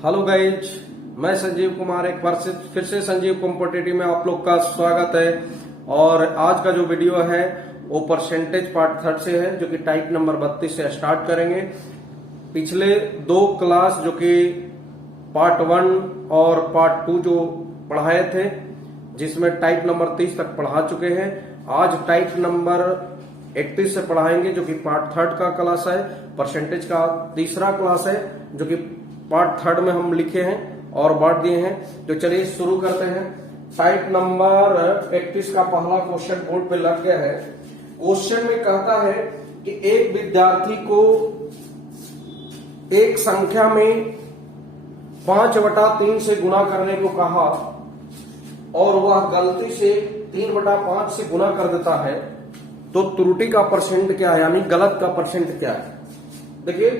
Hello guys, मैं संजीव कुमार एक बार से फिर से संजीव कॉम्पिटिटिव में आप लोग का स्वागत है। और आज का जो वीडियो है वो परसेंटेज पार्ट थर्ड से है, जो कि टाइप नंबर 32 से स्टार्ट करेंगे। पिछले दो क्लास जो कि पार्ट 1 और पार्ट 2 जो पढ़ाए थे, जिसमें टाइप नंबर 30 तक पढ़ा चुके हैं। आज टाइप नंबर 31 से पढ़ाएंगे, जो कि पार्ट थर्ड का क्लास है। परसेंटेज का तीसरा क्लास है, जो कि पार्ट थर्ड में हम लिखे हैं और बांट दिए हैं। तो चलिए शुरू करते हैं। टाइप नंबर 31 का पहला क्वेश्चन बोर्ड पे लग गया है। क्वेश्चन में कहता है कि एक विद्यार्थी को एक संख्या में 5/3 से गुणा करने को कहा और वह गलती से 3/5 से गुणा कर देता है, तो त्रुटि का परसेंट क्या है, यानी गलत का परसेंट क्या है। देखिए,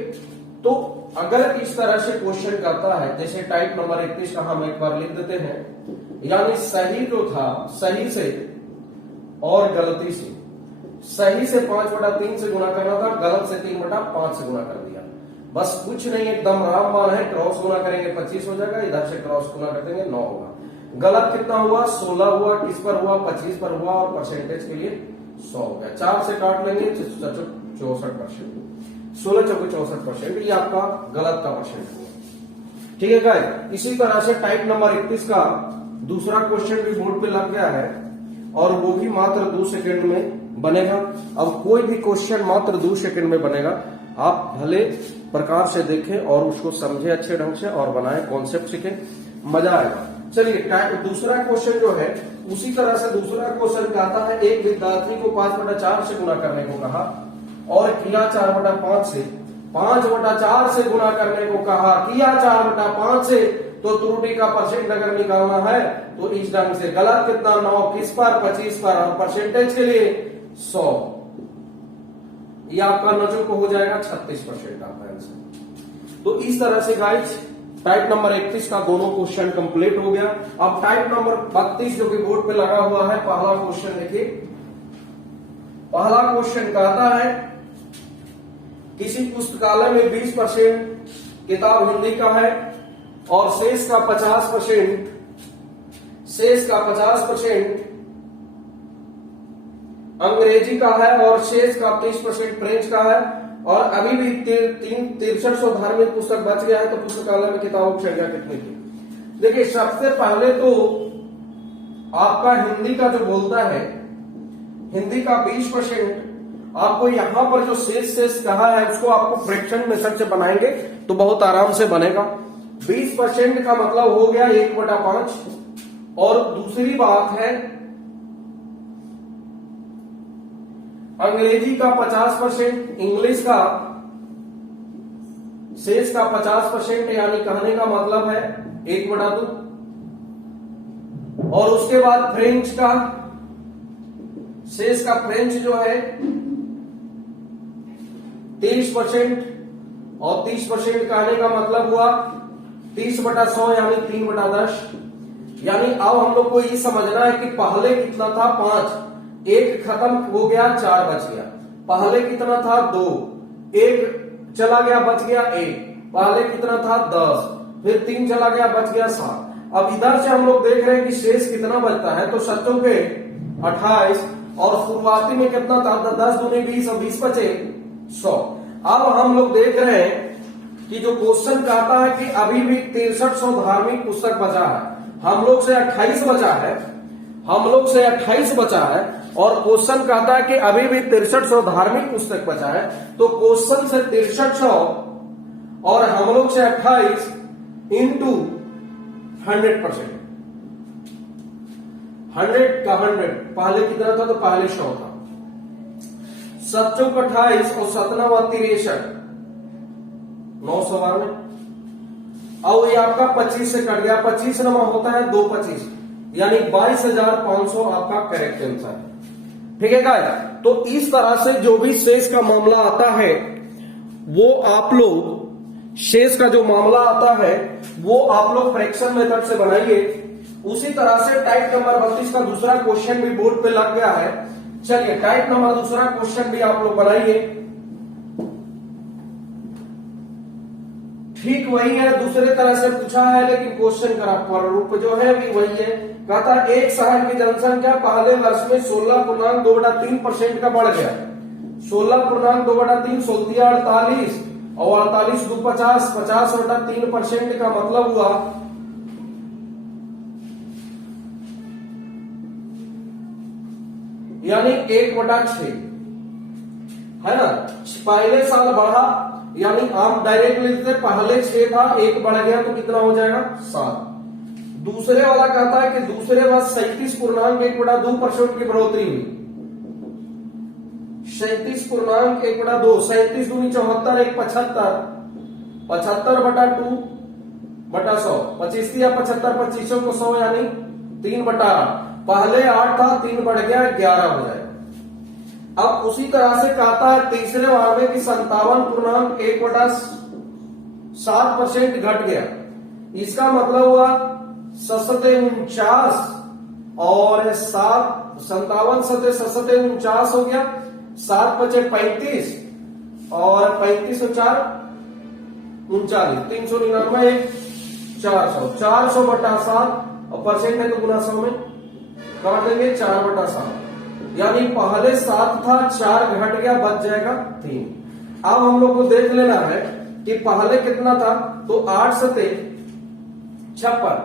तो अगर इस तरह से क्वेश्चन करता है, जैसे टाइप नंबर 31 का हम एक बार लिख देते हैं, यानी सही जो था, सही से और गलती से, सही से 5/3 से गुणा करना था, गलत से 3/5 से गुणा कर दिया। बस कुछ नहीं, एकदम रामबाण है। क्रॉस गुणा करेंगे 25 हो जाएगा, इधर से क्रॉस गुणा कर देंगे 9 होगा। गलत कितना हुआ, 16 हुआ, किस पर हुआ, 25 पर हुआ, और परसेंटेज के लिए 100 हो गया। 4 से काट लेंगे 64%, 16 चौके 64%। ये आपका गलत का परसेंट हुआ। ठीक है गाइस, इसी तरह से टाइप नंबर 31 का दूसरा क्वेश्चन भी बोर्ड पे लग गया है और वो भी मात्र 2 सेकंड में बनेगा। अब कोई भी क्वेश्चन मात्र 2 सेकंड में बनेगा, आप भले प्रकार से देखें और उसको समझे अच्छे ढंग से और बनाए, कॉन्सेप्ट सीखें, मजा आएगा। चलिए, दूसरा क्वेश्चन जो है उसी तरह से दूसरा क्वेश्चन कहता है एक विद्यार्थी को 5/4 से गुणा करने को कहा और किया 4/5 से। 5/4 से गुणा करने को कहा, किया 4/5 से, तो त्रुटि का परसेंट अगर निकालना है तो इस ढंग से। गलत कितना, 9 किस पर, 25 पर, और परसेंटेज के लिए 100। ये आपका नजो को हो जाएगा 36% आपका आंसर। तो इस तरह से गाइस टाइप नंबर 31 का दोनों क्वेश्चन कंप्लीट हो गया। अब टाइप नंबर 32 जो कि बोर्ड पे लगा हुआ है, पहला क्वेश्चन देखिए। पहला क्वेश्चन कहता है किसी पुस्तकालय में 20% किताब हिंदी का है और शेष का 50% अंग्रेजी का है और शेष का 30% फ्रेंच का है, और अभी भी 6300 धार्मिक पुस्तक बच गया है, तो पुस्तकालय में किताबों की संख्या कितनी थी। देखिए, सबसे पहले तो आपका हिंदी का जो बोलता है, हिंदी का 20%, आपको यहां पर जो शेष कहा है उसको आपको फ्रैक्शन मेथड से बनाएंगे तो बहुत आराम से बनेगा। 20% का मतलब हो गया 1/5। और दूसरी बात है अंग्रेजी का 50%, इंग्लिश का शेष का 50%, यानी कहने का मतलब है 1/2। और उसके बाद फ्रेंच का शेष का, फ्रेंच जो है 30%, और 30% कहने का मतलब हुआ 30/100, यानी 3/10। यानी अब हम लोग को ये समझना है कि पहले कितना था, 5, 1 खत्म हो गया, 4 बच गया। पहले कितना था, 2, 1 चला गया, बच गया 1। पहले कितना था, 10, फिर 3 चला गया, बच गया 7। अब इधर से हम लोग देख रहे हैं कि शेष कितना बचता है, तो 7 पे 28, और शुरुआती में कितना था, 10 दूनी 20, और 20 बचे 100। अब हम लोग देख रहे हैं कि जो क्वेश्चन कहता है कि अभी भी 6300 धार्मिक पुस्तक बचा है, हम लोग से 28 बचा है, और क्वेश्चन कहता है कि अभी भी 6300 धार्मिक पुस्तक बचा है। तो क्वेश्चन से 6300 और हम लोग से 28 इंटू 100%, 100 का 100, पहले कितना था, तो पहले 100 था। 7 चौक 28 और 7 9 63, 992। और ये आपका 25 से कट गया, 25 नमा होता है 2 25, यानी 22,500 आपका करेक्ट आंसर है। ठीक है गाइस, तो इस तरह से जो भी शेष का मामला आता है वो आप लोग, शेष का जो मामला आता है वो आप लोग फ्रैक्शन मेथड से बनाइए। उसी तरह से टाइप नंबर 32 का दूसरा क्वेश्चन भी बोर्ड पे लग गया है। चलिए, टाइप नंबर दूसरा क्वेश्चन भी आप लोग बनाइए। ठीक वही है, दूसरे तरह से पूछा है, लेकिन क्वेश्चन का प्रारूप जो है भी वही है। कहता एक शहर की जनसंख्या पहले वर्ष में 16.2/3% का बढ़ गया। 16.2/3 16 48 और 48 2 50 50/3% का मतलब हुआ यानी 1/6 है ना। पहले साल बढ़ा यानी आप डायरेक्ट लिखते पहले 6 था, 1 बढ़ गया तो कितना हो जाएगा 7। दूसरे वाला कहता है कि दूसरे वर्ष 37.1/2% की बढ़ोतरी हुई। 37.1/2 37 दूनी 74 1 75 75/2/100 25 या 75 25 को 100 यानी 3/8। पहले 8 था, 3 बढ़ गया 11 हो जाएगा। अब उसी तरह से कहता है तीसरे वाले की 57.1/7% घट गया। इसका मतलब हुआ 749 और 57 हो गया। 7 × 5 = 35 और 35 और 4 = 39 399 400 400/7 और परसेंट है तो गुना 100 में काट देंगे 4/7 यानी पहले 7 था, 4 घट गया, बच जाएगा 3। अब हम लोग को देख लेना है कि पहले कितना था, तो 8 × 7 = 56।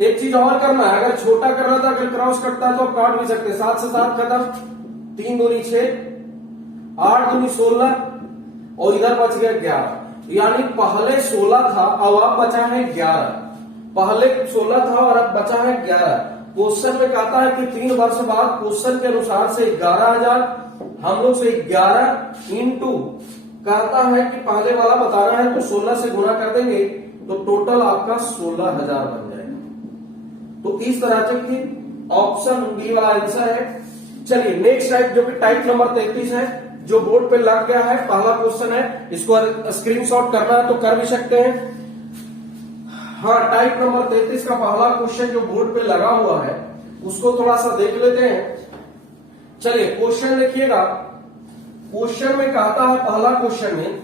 एक चीज और करना है, अगर छोटा करना था, अगर क्रॉस कटता है तो आप काट भी सकते। 7 से 7 खत्म, 3 दूनी 6 8 दूनी 16 और इधर बच गया 11। यानी पहले 16 था और अब बचा है 11। पहले 16 था और अब बचा है 11। क्वेश्चन में कहता है कि 3 वर्ष बाद क्वेश्चन के अनुसार से 11,000 हम लोग से 11 इंटू कहता है कि पहले वाला बताना है तो 16 से गुना कर देंगे तो टोटल आपका 16,000 बन जाएगा। तो इस तरह से कि ऑप्शन बी वाला आंसर है। चलिए नेक्स्ट टाइप जो कि टाइप नंबर 33 है, जो बोर्ड पे लग गया है, पहला क्वेश्चन है। इसको स्क्रीनशॉट करना है तो कर भी सकते हैं। हाँ, टाइप नंबर 33 का पहला क्वेश्चन जो बोर्ड पे लगा हुआ है उसको थोड़ा सा देख लेते हैं। चलिए क्वेश्चन देखिएगा। क्वेश्चन में कहता है, पहला क्वेश्चन में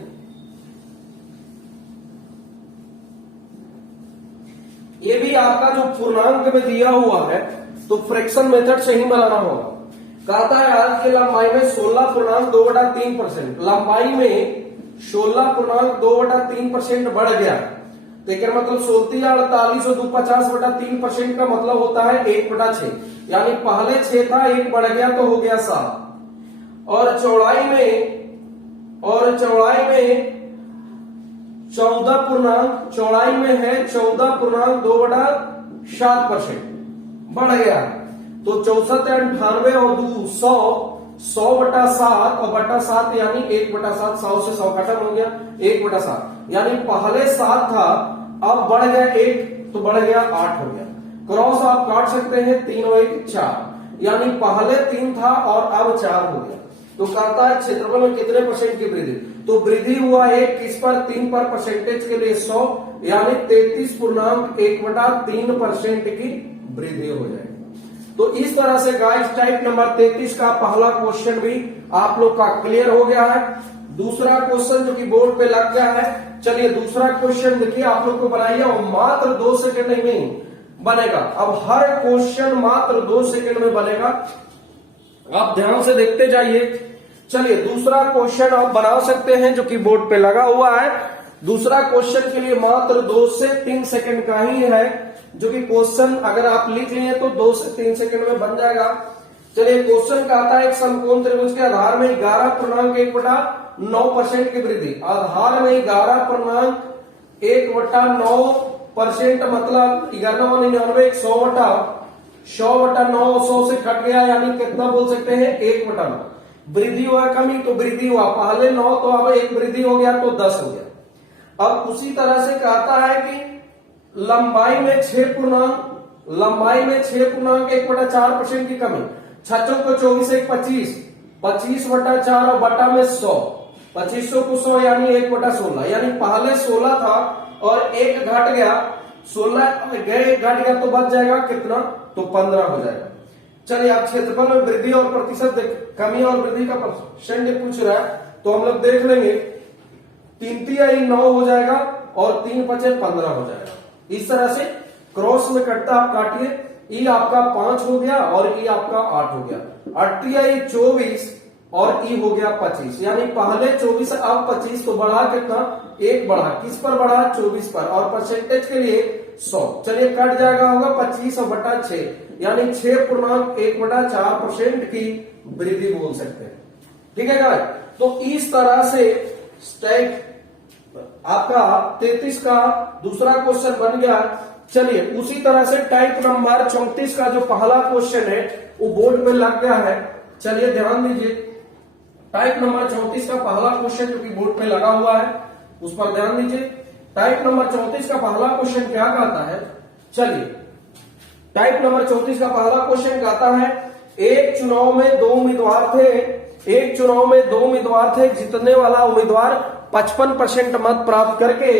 ये भी आपका जो पूर्णांक में दिया हुआ है तो फ्रैक्शन मेथड से ही बनाना होगा। कहता है आज की लंबाई में 16.2/3%, लंबाई में 16.2/3% बढ़ गया। देखिए मतलब 16 48 और 2 50/3% का मतलब होता है 1/6। यानी पहले 6 था, 1 बढ़ गया तो हो गया 7। और चौड़ाई में 14.2/7% बढ़ गया। तो 64 98 और 2 100 100/7 और बटा 7 यानी 1/7। 100 से 100 खत्म हो गया 1/7। यानी पहले 7 था, अब बढ़ गया 1 तो बढ़ गया 8 हो गया। क्रॉस आप काट सकते हैं, 3 और 1 4 यानी पहले 3 था और अब 4 हो गया। तो कहता है क्षेत्रफल में कितने % की वृद्धि, तो वृद्धि हुआ 1 किस पर 3 पर, परसेंटेज के लिए 100 यानी 33.1/3% की वृद्धि हो जाएगी। तो इस तरह से गाइस टाइप नंबर 33 का पहला क्वेश्चन भी आप लोग का क्लियर हो गया है। दूसरा क्वेश्चन जो कि बोर्ड पे लग गया है, चलिए दूसरा क्वेश्चन देखिए आप लोग को बनाइए और मात्र 2 सेकंड में बनेगा। अब हर क्वेश्चन मात्र 2 सेकंड में बनेगा, आप ध्यान से देखते जाइए। चलिए दूसरा क्वेश्चन आप बना सकते हैं जो कि बोर्ड पे लगा हुआ है। दूसरा क्वेश्चन के लिए मात्र 2 से 3 सेकंड का ही है, जो कि क्वेश्चन अगर आप लिख लिए तो 2 से 3 सेकंड में बन जाएगा। चलिए क्वेश्चन का आता है एक समकोण त्रिभुज के आधार में 11.1/9% की वृद्धि। आधार में 11.1/9% मतलब 1199 100/100/9 100 से कट गया यानी कितना बोल सकते हैं 1/9। वृद्धि हुआ कमी तो वृद्धि हुआ, पहले 9 तो अब 1 वृद्धि हो गया तो 10 हो गया। अब उसी तरह से कहता है कि लंबाई में 6.1/4% की कमी। 6 को 24 1 25 25/4 और बटा में 100 2500 को 100 यानी 1/16 यानी पहले 16 था और 1 घट गया, 16 गए घट गया तो बच जाएगा कितना, तो 15 हो जाएगा। चलिए आप क्षेत्रफल में वृद्धि और प्रतिशत कमी और वृद्धि का परसेंट पूछ रहा है तो हम लोग देख लेंगे। 3 तिहाई 9 हो जाएगा और 3 पचे 15 हो जाएगा। इस तरह से क्रॉस में कटता आप काटिए, ई आपका 5 हो गया और ई आपका 8 हो गया। 8 तिहाई 24 और ई हो गया 25, यानी पहले 24 अब 25, तो बढ़ा कितना 1 बढ़ा, किस पर बढ़ा 24 पर, और परसेंटेज के लिए 100। चलिए कट जाएगा, होगा 25 और बटा 6, यानी 6.1/4% की वृद्धि बोल सकते हैं। ठीक है गाइस, तो इस तरह से स्टैक आपका 33 का दूसरा क्वेश्चन बन गया। चलिए उसी तरह से टाइप नंबर 34 का जो पहला क्वेश्चन है वो बोर्ड में लग गया है। चलिए ध्यान दीजिए, टाइप नंबर 34 का पहला क्वेश्चन जो कि बोर्ड पे लगा हुआ है उस पर ध्यान दीजिए। टाइप नंबर 34 का पहला क्वेश्चन क्या कहता है? चलिए टाइप नंबर 34 का पहला क्वेश्चन कहता है, एक चुनाव में 2 उम्मीदवार थे, एक चुनाव में 2 उम्मीदवार थे, जीतने वाला उम्मीदवार 55% मत प्राप्त करके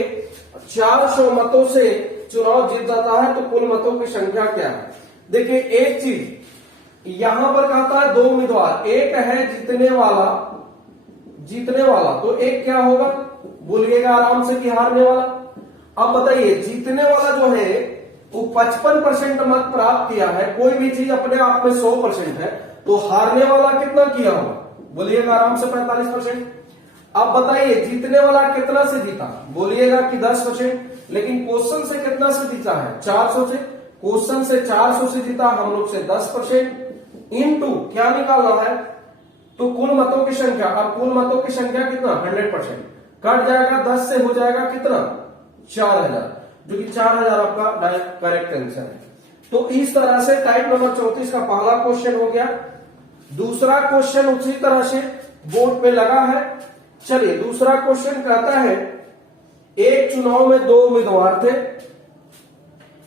400 मतों से चुनाव जीत जाता है, तो कुल मतों की संख्या क्या है? देखिए एक चीज यहां पर कहता है 2 उम्मीदवार, एक है जीतने वाला, तो एक क्या होगा बोलिएगा आराम से कि हारने वाला। अब बताइए जीतने वाला जो है वो 55% मत प्राप्त किया है, कोई भी चीज अपने आप में 100% है, तो हारने वाला कितना किया होगा बोलिएगा आराम से 45%। अब बताइए जीतने वाला कितना से जीता बोलिएगा कि 10%, लेकिन क्वेश्चन से कितना से जीता है 400 से, क्वेश्चन से 400 से जीता, हम लोग से 10% इनटू क्या निकालना है तो कुल मतों की संख्या। अब कुल मतों की संख्या कितना 100%, कट जाएगा 10 से हो जाएगा कितना 4000, जो कि 4000 आपका करेक्ट आंसर है। तो इस तरह से टाइप नंबर 34 का पहला क्वेश्चन हो गया। दूसरा क्वेश्चन उसी तरह से बोर्ड पे लगा है। चलिए दूसरा क्वेश्चन कहता है, एक चुनाव में 2 उम्मीदवार थे,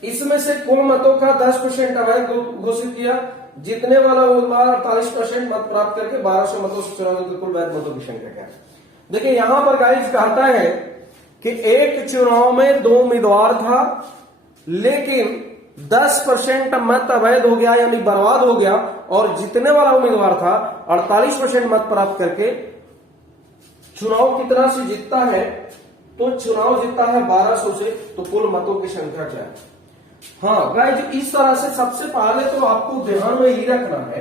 इसमें से कुल मतों का 10% अवैध घोषित किया, जीतने वाला उम्मीदवार 48% मत प्राप्त करके 1200 मतों से चुनाव जीते, कुल वैध मतों की संख्या क्या है? देखिए यहां पर गाइस कहता है कि एक चुनाव में 2 उम्मीदवार था, लेकिन 10% मत अवैध हो गया यानी बर्बाद हो गया, और जीतने वाला उम्मीदवार था 48% मत प्राप्त करके चुनाव कितना से जीतता है, तो चुनाव जीतता है 1200 से, तो कुल मतों की संख्या क्या है? हाँ गाइस, इस तरह से सबसे पहले तो आपको ध्यान में ही रखना है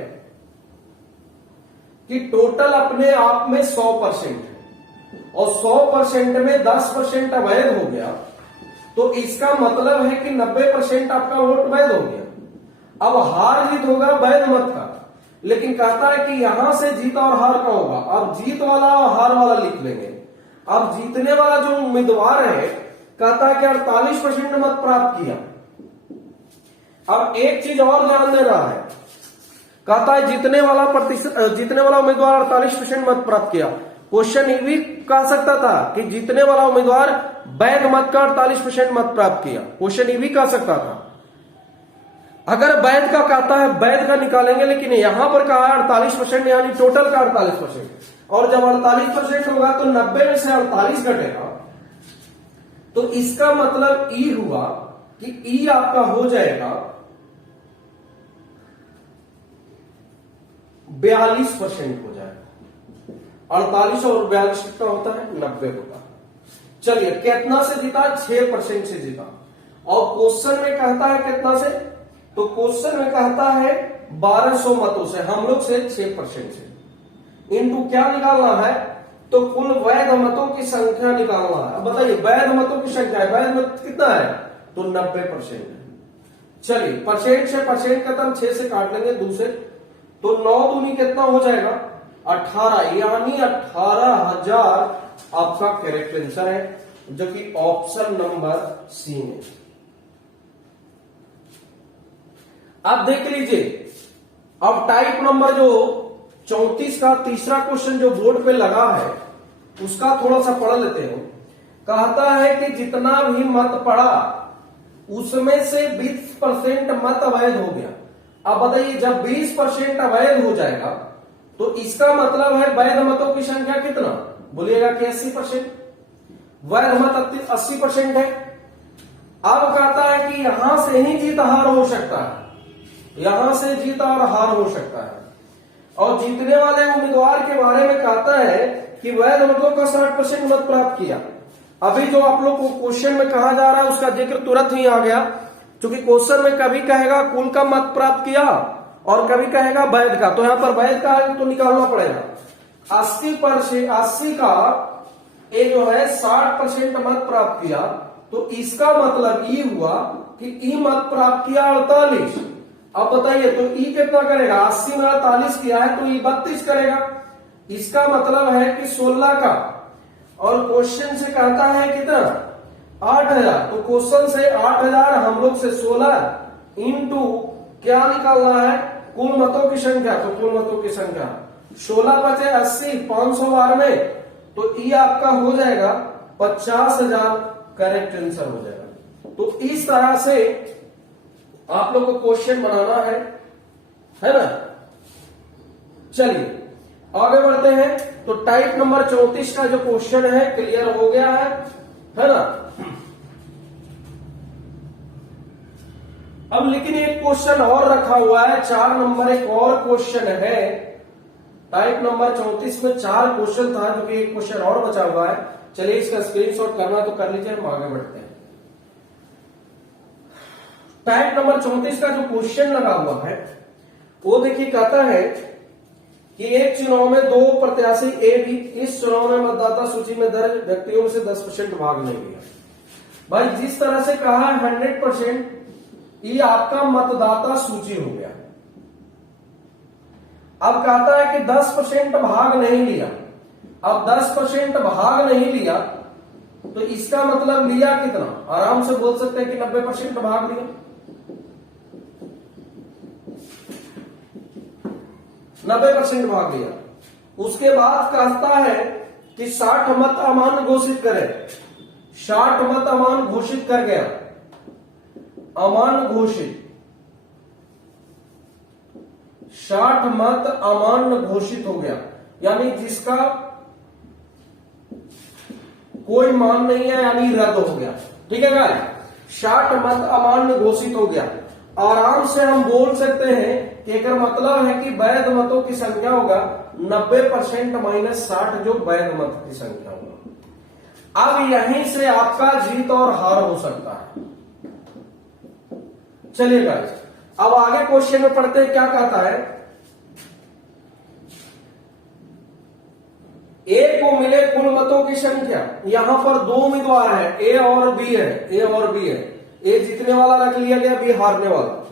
कि टोटल अपने आप में 100% है और 100% में 10% अवैध हो गया, तो इसका मतलब है कि 90% आपका वोट वैध हो गया। अब हार जीत होगा वैध मत का, लेकिन कहता है कि यहां से जीत और हार का होगा। अब जीत वाला और हार वाला लिख लेंगे। अब जीतने वाला जो उम्मीदवार है कहता है कि 48% मत प्राप्त किया। अब एक चीज और ध्यान दे रहा है, कहता है जीतने वाला उम्मीदवार 48% मत प्राप्त किया। क्वेश्चन ये भी कह सकता था कि जीतने वाला उम्मीदवार वैध मत का 48% मत प्राप्त किया, क्वेश्चन ये भी कह सकता था। अगर वैध का कहता है वैध का निकालेंगे, लेकिन यहां पर कहा है 48% यानी टोटल का 48%, और जब 48% होगा तो 90 में से 48 घटेगा, तो इसका मतलब ई हुआ कि ई आपका हो जाएगा 42% हो जाएगा। 48 और 42 कितना होता है 90 होता है। चलिए कितना से जीता 6% से जीता, और क्वेश्चन में कहता है कितना से, तो क्वेश्चन में कहता है 1200 मतों से, हम लोग से 6% से, इनटू क्या निकालना है तो कुल वैध मतों की संख्या निकालना है। अब बताइए वैध मतों की संख्या है, वैध मत कितना है तो 90% है। चलिए परसेंट से परसेंट खत्म, 6 से काट लेंगे 2 से, तो 9 दूनी कितना हो जाएगा 18, यानी 18,000 आपका करेक्ट आंसर है, जो कि ऑप्शन नंबर सी में। अब देख लीजिए, अब टाइप नंबर जो 34 का तीसरा क्वेश्चन जो बोर्ड पे लगा है उसका थोड़ा सा पढ़ लेते हैं। कहता है कि जितना भी मत पड़ा उसमें से 20% मत अवैध हो गया। अब बताइए जब 20% अवैध हो जाएगा तो इसका मतलब है वैध मतों की संख्या कितना बोलिएगा कि 80%, वैध मत 80% है। अब कहता है कि यहां से ही जीत हार हो सकता है, यहां से जीत और हार हो सकता है, और जीतने वाले उम्मीदवार के बारे में कहता है कि वैध मतों का 60% मत प्राप्त किया। अभी जो आप लोग को क्वेश्चन में कहा जा रहा है उसका जिक्र तुरंत ही आ गया, क्योंकि क्वेश्चन में कभी कहेगा कुल का मत प्राप्त किया और कभी कहेगा वैध का, तो यहां पर वैध का तो निकालना पड़ेगा। 80 का ये जो है 60% मत प्राप्त किया, तो इसका मतलब ये हुआ कि ई मत प्राप्त किया 48। अब बताइए तो ई कितना करेगा, 80 में 48 किया है तो ई 32 करेगा। इसका मतलब है कि 16 का, और क्वेश्चन से कहता है कितना 8000, तो क्वेश्चन से 8000 हम लोग से 16 इंटू क्या निकालना है, कुल मतों की संख्या। तो कुल मतों की संख्या 16 बचे 80, 500 बार में, तो ये आपका हो जाएगा 50,000, करेक्ट आंसर हो जाएगा। तो इस तरह से आप लोग को क्वेश्चन बनाना है ना। चलिए आगे बढ़ते हैं। तो टाइप नंबर 34 का जो क्वेश्चन है क्लियर हो गया है ना। अब लेकिन एक क्वेश्चन और रखा हुआ है, 4 नंबर एक और क्वेश्चन है। टाइप नंबर 34 में 4 क्वेश्चन था, जो कि एक क्वेश्चन और बचा हुआ है। चलिए इसका स्क्रीनशॉट करना तो कर लीजिए, हम आगे बढ़ते हैं। टाइप नंबर 34 का जो क्वेश्चन लगा हुआ है वो देखिए, कहता है कि एक चुनाव में 2 प्रत्याशी ए बी, इस चुनाव में मतदाता सूची में दर्ज व्यक्तियों में से 10% भाग नहीं लिया। भाई जिस तरह से कहा है 100%, ये आपका मतदाता सूची हो गया। अब कहता है कि 10% भाग नहीं लिया। अब 10% भाग नहीं लिया तो इसका मतलब लिया कितना, आराम से बोल सकते हैं कि 90% भाग लिया। 90% भाग लिया। उसके बाद कहता है कि 60 मत अमान्य घोषित करे। 60 मत अमान्य घोषित कर गया, अमान्य घोषित, 60 मत अमान्य घोषित हो गया, यानी जिसका कोई मान नहीं है, यानी रद्द हो गया। ठीक है गाइस, 60 मत अमान्य घोषित हो गया। आराम से हम बोल सकते हैं कि एक मतलब है कि वैध मतों की संख्या होगा 90% माइनस 60, जो वैध मत की संख्या होगा। अब यहीं से आपका जीत और हार हो सकता है। चलिए गाइस, अब आगे क्वेश्चन में पढ़ते हैं, क्या कहता है। ए को मिले कुल मतों की संख्या, यहां पर 2 उम्मीदवार है, ए और बी है, ए और बी है। ए जीतने वाला रख लिया गया, बी हारने वाला।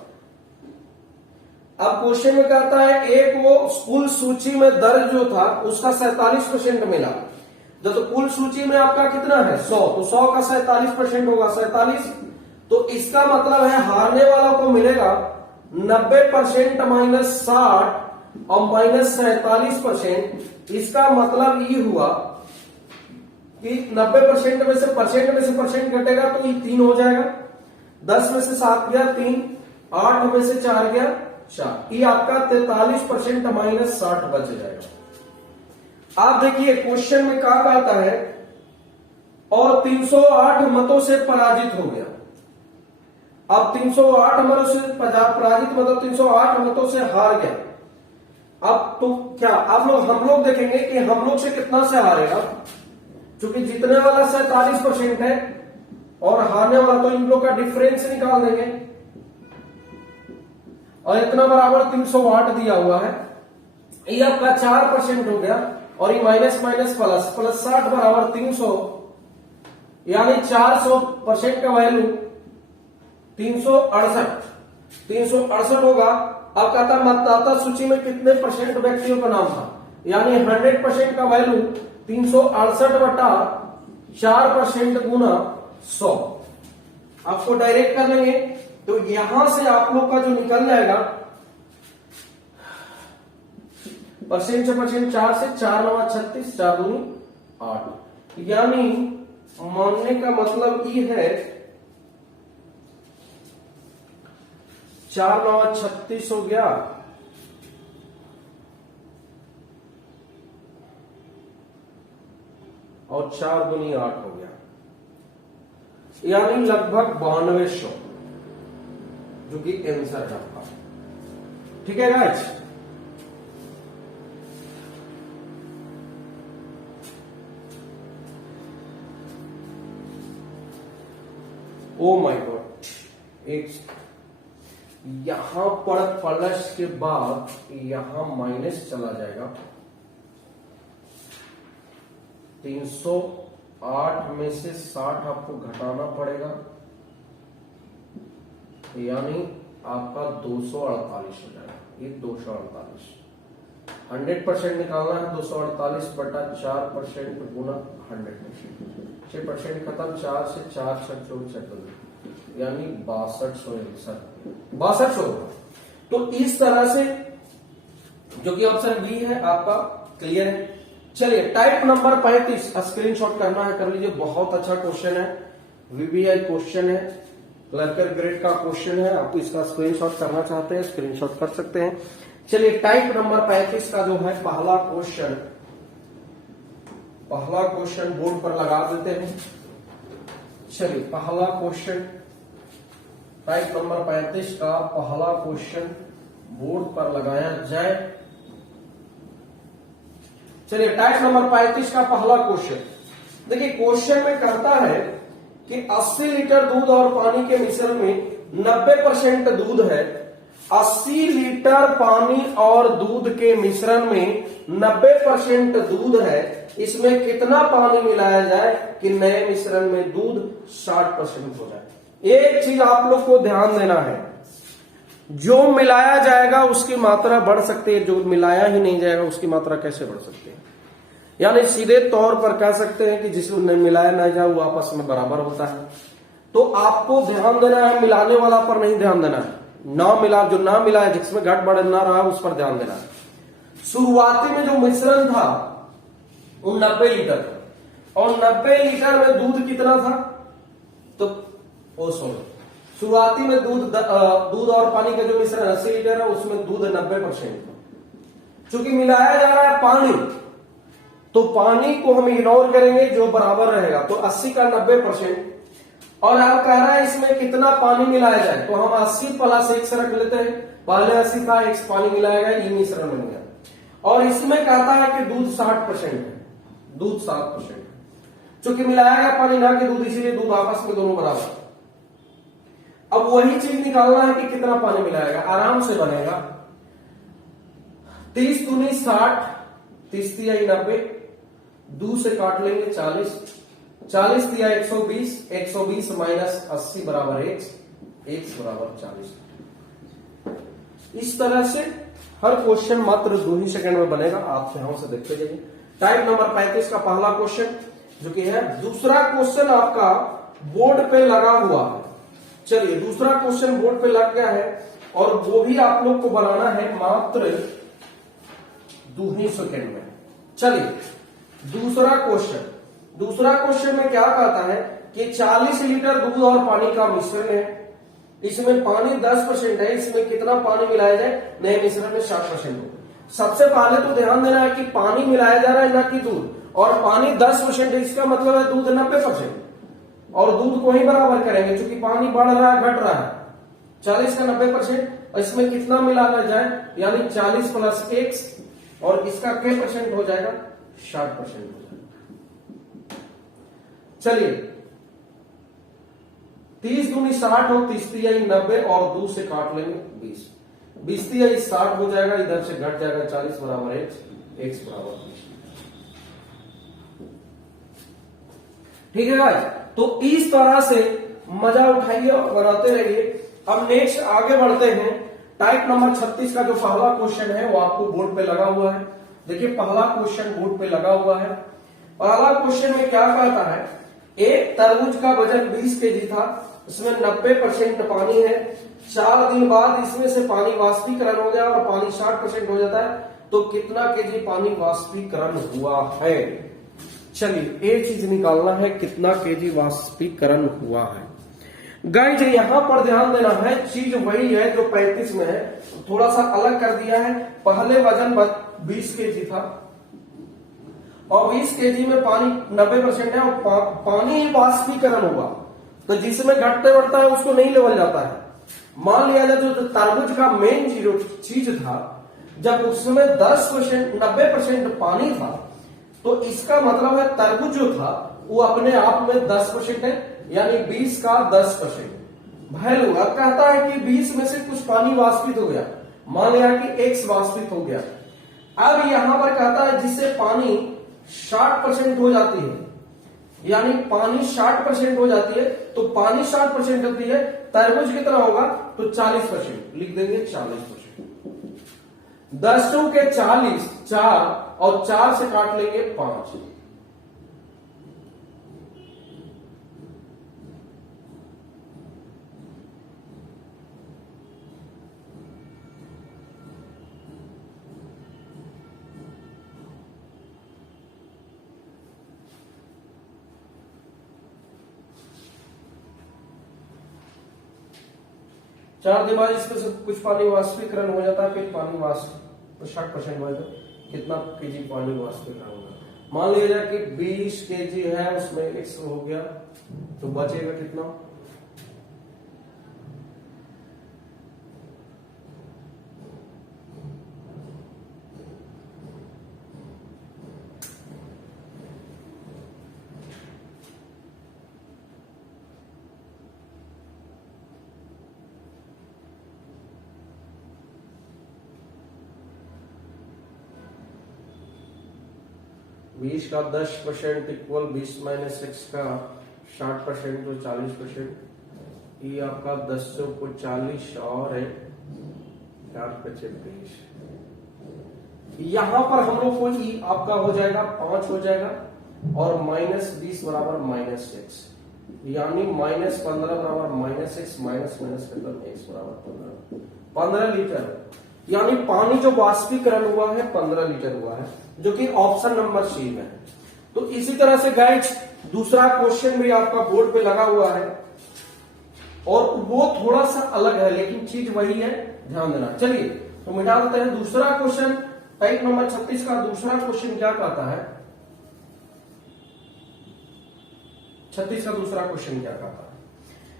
अब क्वेश्चन में कहता है ए को कुल सूची में दर्ज जो था उसका 47% मिला। तो कुल सूची में आपका कितना है 100, तो 100 का 47% होगा 47। तो इसका मतलब है हारने वालों को मिलेगा 90% माइनस 60 और माइनस 47%। इसका मतलब ये हुआ कि 90% में से परसेंट घटेगा तो ये 3 हो जाएगा। 10 में से 7 गया 3, 8 में से 4 गया 4, ये आपका 43% माइनस 60 बच जाएगा। आप देखिए क्वेश्चन में कहा जाता है और 308 मतों से पराजित हो गया। अब 308 मतों से पराजित, मतलब 308 मतों से हार गया। अब तो क्या आप लोग, हम लोग देखेंगे कि हम लोग से कितना से हारेगा, क्योंकि जीतने वाला 47% है और हारने वाला, तो इन लोग का डिफरेंस निकाल देंगे। और इतना बराबर 308 दिया हुआ है, ये आपका 4% हो गया, और ये माइनस माइनस प्लस, प्लस 60 बराबर 300, यानी 400% का वैल्यू 368 होगा। अब कहता मतदाता सूची में कितने परसेंट व्यक्तियों का नाम था, यानी 100% का वैल्यू 368/4% गुना 100। आपको डायरेक्ट कर लेंगे तो यहां से आप लोग का जो निकल जाएगा परसेंट से परसेंट 4 से 4 9 36, 4 दूनी 8, यानी मानने का मतलब ये है 4 9 36 हो गया, और 4 दूनी 8 हो गया, यानी लगभग 9200, जो कि आंसर है आपका। ठीक है गाइस, ओ माय गॉड, एक यहां पर प्लस के बाद यहां माइनस चला जाएगा। 308 में से 60 आपको घटाना पड़ेगा, यानी आपका 248 हो जाएगा। ये 248 100% निकालना है। 248 बटा 4% गुना 100%। 6% खत्म, 4 से 4 6 यानी 6200। तो इस तरह से जो कि ऑप्शन बी है आपका क्लियर है। चलिए टाइप नंबर 35 स्क्रीनशॉट करना है, कर लीजिए। बहुत अच्छा क्वेश्चन है, वीबीआई क्वेश्चन है, क्लर्कर ग्रेड का क्वेश्चन है। आप इसका स्क्रीनशॉट करना चाहते हैं, स्क्रीनशॉट कर सकते हैं। चलिए टाइप नंबर 35 का जो है पहला क्वेश्चन बोर्ड पर लगा देते हैं। चलिए पहला क्वेश्चन टाइप नंबर 35 का पहला क्वेश्चन बोर्ड पर लगाया जाए। चलिए टाइप नंबर 35 का पहला क्वेश्चन देखिए। क्वेश्चन में कहता है कि 80 लीटर दूध और पानी के मिश्रण में 90% दूध है। 80 लीटर पानी और दूध के मिश्रण में 90% दूध है। इसमें कितना पानी मिलाया जाए कि नए मिश्रण में दूध 60% हो जाए। एक चीज आप लोग को ध्यान देना है, जो मिलाया जाएगा उसकी मात्रा बढ़ सकती है, जो मिलाया ही नहीं जाएगा उसकी मात्रा कैसे बढ़ सकती है। यानी सीधे तौर पर कह सकते हैं कि जिसमें मिलाया ना जाए वो आपस में बराबर होता है। तो आपको ध्यान देना है, मिलाने वाला पर नहीं ध्यान देना है। जो ना मिलाया, जिसमें घट बढ़ ना रहा उस पर ध्यान देना है। शुरुआती में जो मिश्रण था वो 90 लीटर था, और 90 लीटर में दूध कितना था, तो शुरुआती में दूध और पानी का जो मिश्रण 80 लीटर है, उसमें दूध 90% था। चूंकि मिलाया जा रहा है पानी, तो पानी को हम इग्नोर करेंगे, जो बराबर रहेगा। तो 80 का 90%, और आप कह रहा है इसमें कितना पानी मिलाया जाए, तो हम 80 प्लस 1 रख लेते हैं। पहले 80 था, 1 पानी मिलाया गया, ये मिश्रण बन गया। और इसमें कहता है कि दूध 60% है, दूध 60%। चूंकि मिलाया गया पानी ना कि दूध, इसीलिए दूध आपस में दोनों बराबर। अब वही चीज निकालना है कि कितना पानी मिलाएगा, आराम से बनेगा। 30 दूनी 60, 30 तिया 90, 2 से काट लेंगे 40, 40 तिया 120, 120 माइनस 80 बराबर x बराबर 40। इस तरह से हर क्वेश्चन मात्र 2 ही सेकंड में बनेगा। आप ध्यान से देखते जाइए। टाइप नंबर 35 का पहला क्वेश्चन जो कि है। दूसरा क्वेश्चन आपका बोर्ड पे लगा हुआ है। चलिए दूसरा क्वेश्चन बोर्ड पे लग गया है, और वो भी आप लोग को बनाना है मात्र 2 ही सेकंड में। चलिए दूसरा क्वेश्चन में क्या कहता है कि 40 लीटर दूध और पानी का मिश्रण है। इसमें पानी 10% है, इसमें कितना पानी मिलाया जाए नए मिश्रण में 60% हो। सबसे पहले तो ध्यान देना है कि पानी मिलाया जा रहा है ना कि दूध, और पानी 10% है, इसका मतलब है दूध 90%, और दूध को ही बराबर करेंगे क्योंकि पानी बढ़ रहा है घट रहा है। 40 का 90%, इसमें कितना मिलाना जाए, यानी 40 प्लस 1, और इसका क्या परसेंट हो जाएगा, 60% हो जाएगा। चलिए 30 दूनी 60 हो, 30 तिया 90, और 2 से काट लेंगे 20, 20 तिया 60 हो जाएगा, इधर से घट जाएगा 40 बराबर x बराबर 20। ठीक है भाई, तो इस तरह से मजा उठाइए और बनाते रहिए। अब नेक्स्ट आगे बढ़ते हैं। टाइप नंबर 36 का जो पहला क्वेश्चन है वो आपको बोर्ड पे लगा हुआ है। देखिए पहला क्वेश्चन बोर्ड पे लगा हुआ है। पहला क्वेश्चन में क्या कहता है, एक तरबूज का वजन 20 केजी था, उसमें 90% पानी है। 4 दिन बाद इसमें से पानी वाष्पीकरण हो गया और पानी 60% हो जाता है, तो कितना केजी पानी वाष्पीकरण हुआ है। चलिए एक चीज निकालना है, कितना केजी वाष्पीकरण हुआ है। गाइस यहां पर ध्यान देना है, चीज वही है जो 35 में है, थोड़ा सा अलग कर दिया है। पहले वजन 20 केजी था, और 20 केजी में पानी 90% है, और पानी ही वाष्पीकरण हुआ, तो जिसमें घटते बढ़ता है उसको नहीं लेवल जाता है। मान लिया जाए जो तरबूज का मेन चीज था, जब उसमें 90% पानी था, तो इसका मतलब है तरबूज जो था वो अपने आप में 10% है, यानी 20 का 10%। वैल्यू अब कहता है कि 20 में से कुछ पानी वाष्पित हो गया, मान लिया कि x वाष्पित हो गया। अब यहां पर कहता है जिससे पानी 60% हो जाती है, यानी पानी 60% हो जाती है, तो पानी 60% होती है, तरबूज कितना होगा तो 40%, लिख देंगे 40%। 10 के 40, 4 और 4 से काट लेंगे 5। चार दिमाग इसमें से कुछ पानी वाष्पीकरण हो जाता है, फिर पानी वाष्प 60% हो जाता है, कितना केजी पानी वाष्पीकरण होगा। मान लिया जाए कि 20 केजी है, उसमें x हो गया, तो बचेगा कितना, बीस का 10% इक्वल 20 माइनस एक्स का 60% तो 40%। ये आपका 10 को 40 और है 4×20। यहां पर हम लोग को ई आपका हो जाएगा 5 हो जाएगा, और -20 बराबर -x, यानी -15 बराबर -x, माइनस मतलब x बराबर 15 लीटर, यानी पानी जो वाष्पीकरण हुआ है 15 लीटर हुआ है, जो कि ऑप्शन नंबर सी में है। तो इसी तरह से गाइस दूसरा क्वेश्चन भी आपका बोर्ड पे लगा हुआ है, और वो थोड़ा सा अलग है लेकिन चीज वही है, ध्यान देना। चलिए तो मिटा देते हैं दूसरा क्वेश्चन, टाइप नंबर 36 का दूसरा क्वेश्चन क्या कहता है। 36 का दूसरा क्वेश्चन क्या कहता है,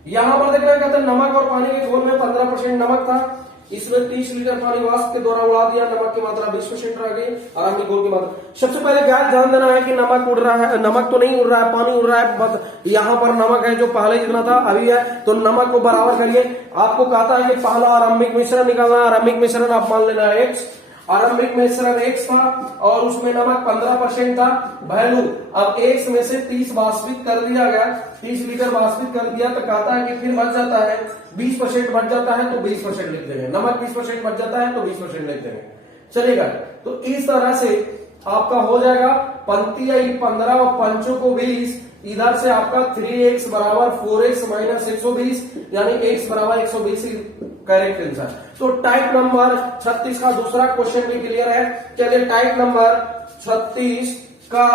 यहां पर देखना कहता है नमक और पानी के घोल में 15% नमक था, इसमें 30 लीटर पानी वाष्प के द्वारा उड़ा दिया, नमक की मात्रा 20% रह गई, आराम घोल की मात्रा। सबसे पहले गाइस ध्यान देना है कि नमक उड़ रहा है, नमक तो नहीं उड़ रहा है, पानी उड़ रहा है। यहां पर नमक है जो पहले जितना था अभी है, तो नमक को बराबर करिए। आपको कहता है कि पहला आरंभिक मिश्रण निकालना है, आरंभिक मिश्रण आप मान लेना है x, आरंभिक मिश्रण x था और उसमें नमक 15% था, वैल्यू अब x में से 30 वाष्पित कर दिया गया, 30 लीटर वाष्पित कर दिया, तो कहता है कि फिर बच जाता है 20% बच जाता है, तो 20% लिख देंगे। नमक 20% बच जाता है तो 20% लिख देंगे, चलेगा। तो इस तरह से आपका हो जाएगा पंक्ति आई 15 और पंचों को 20, इधर से आपका 3x बराबर 4x माइनस 120, यानी x बराबर 120 करेक्ट आंसर। तो टाइप नंबर 36 का दूसरा क्वेश्चन भी क्लियर है। चलिए टाइप नंबर 36 का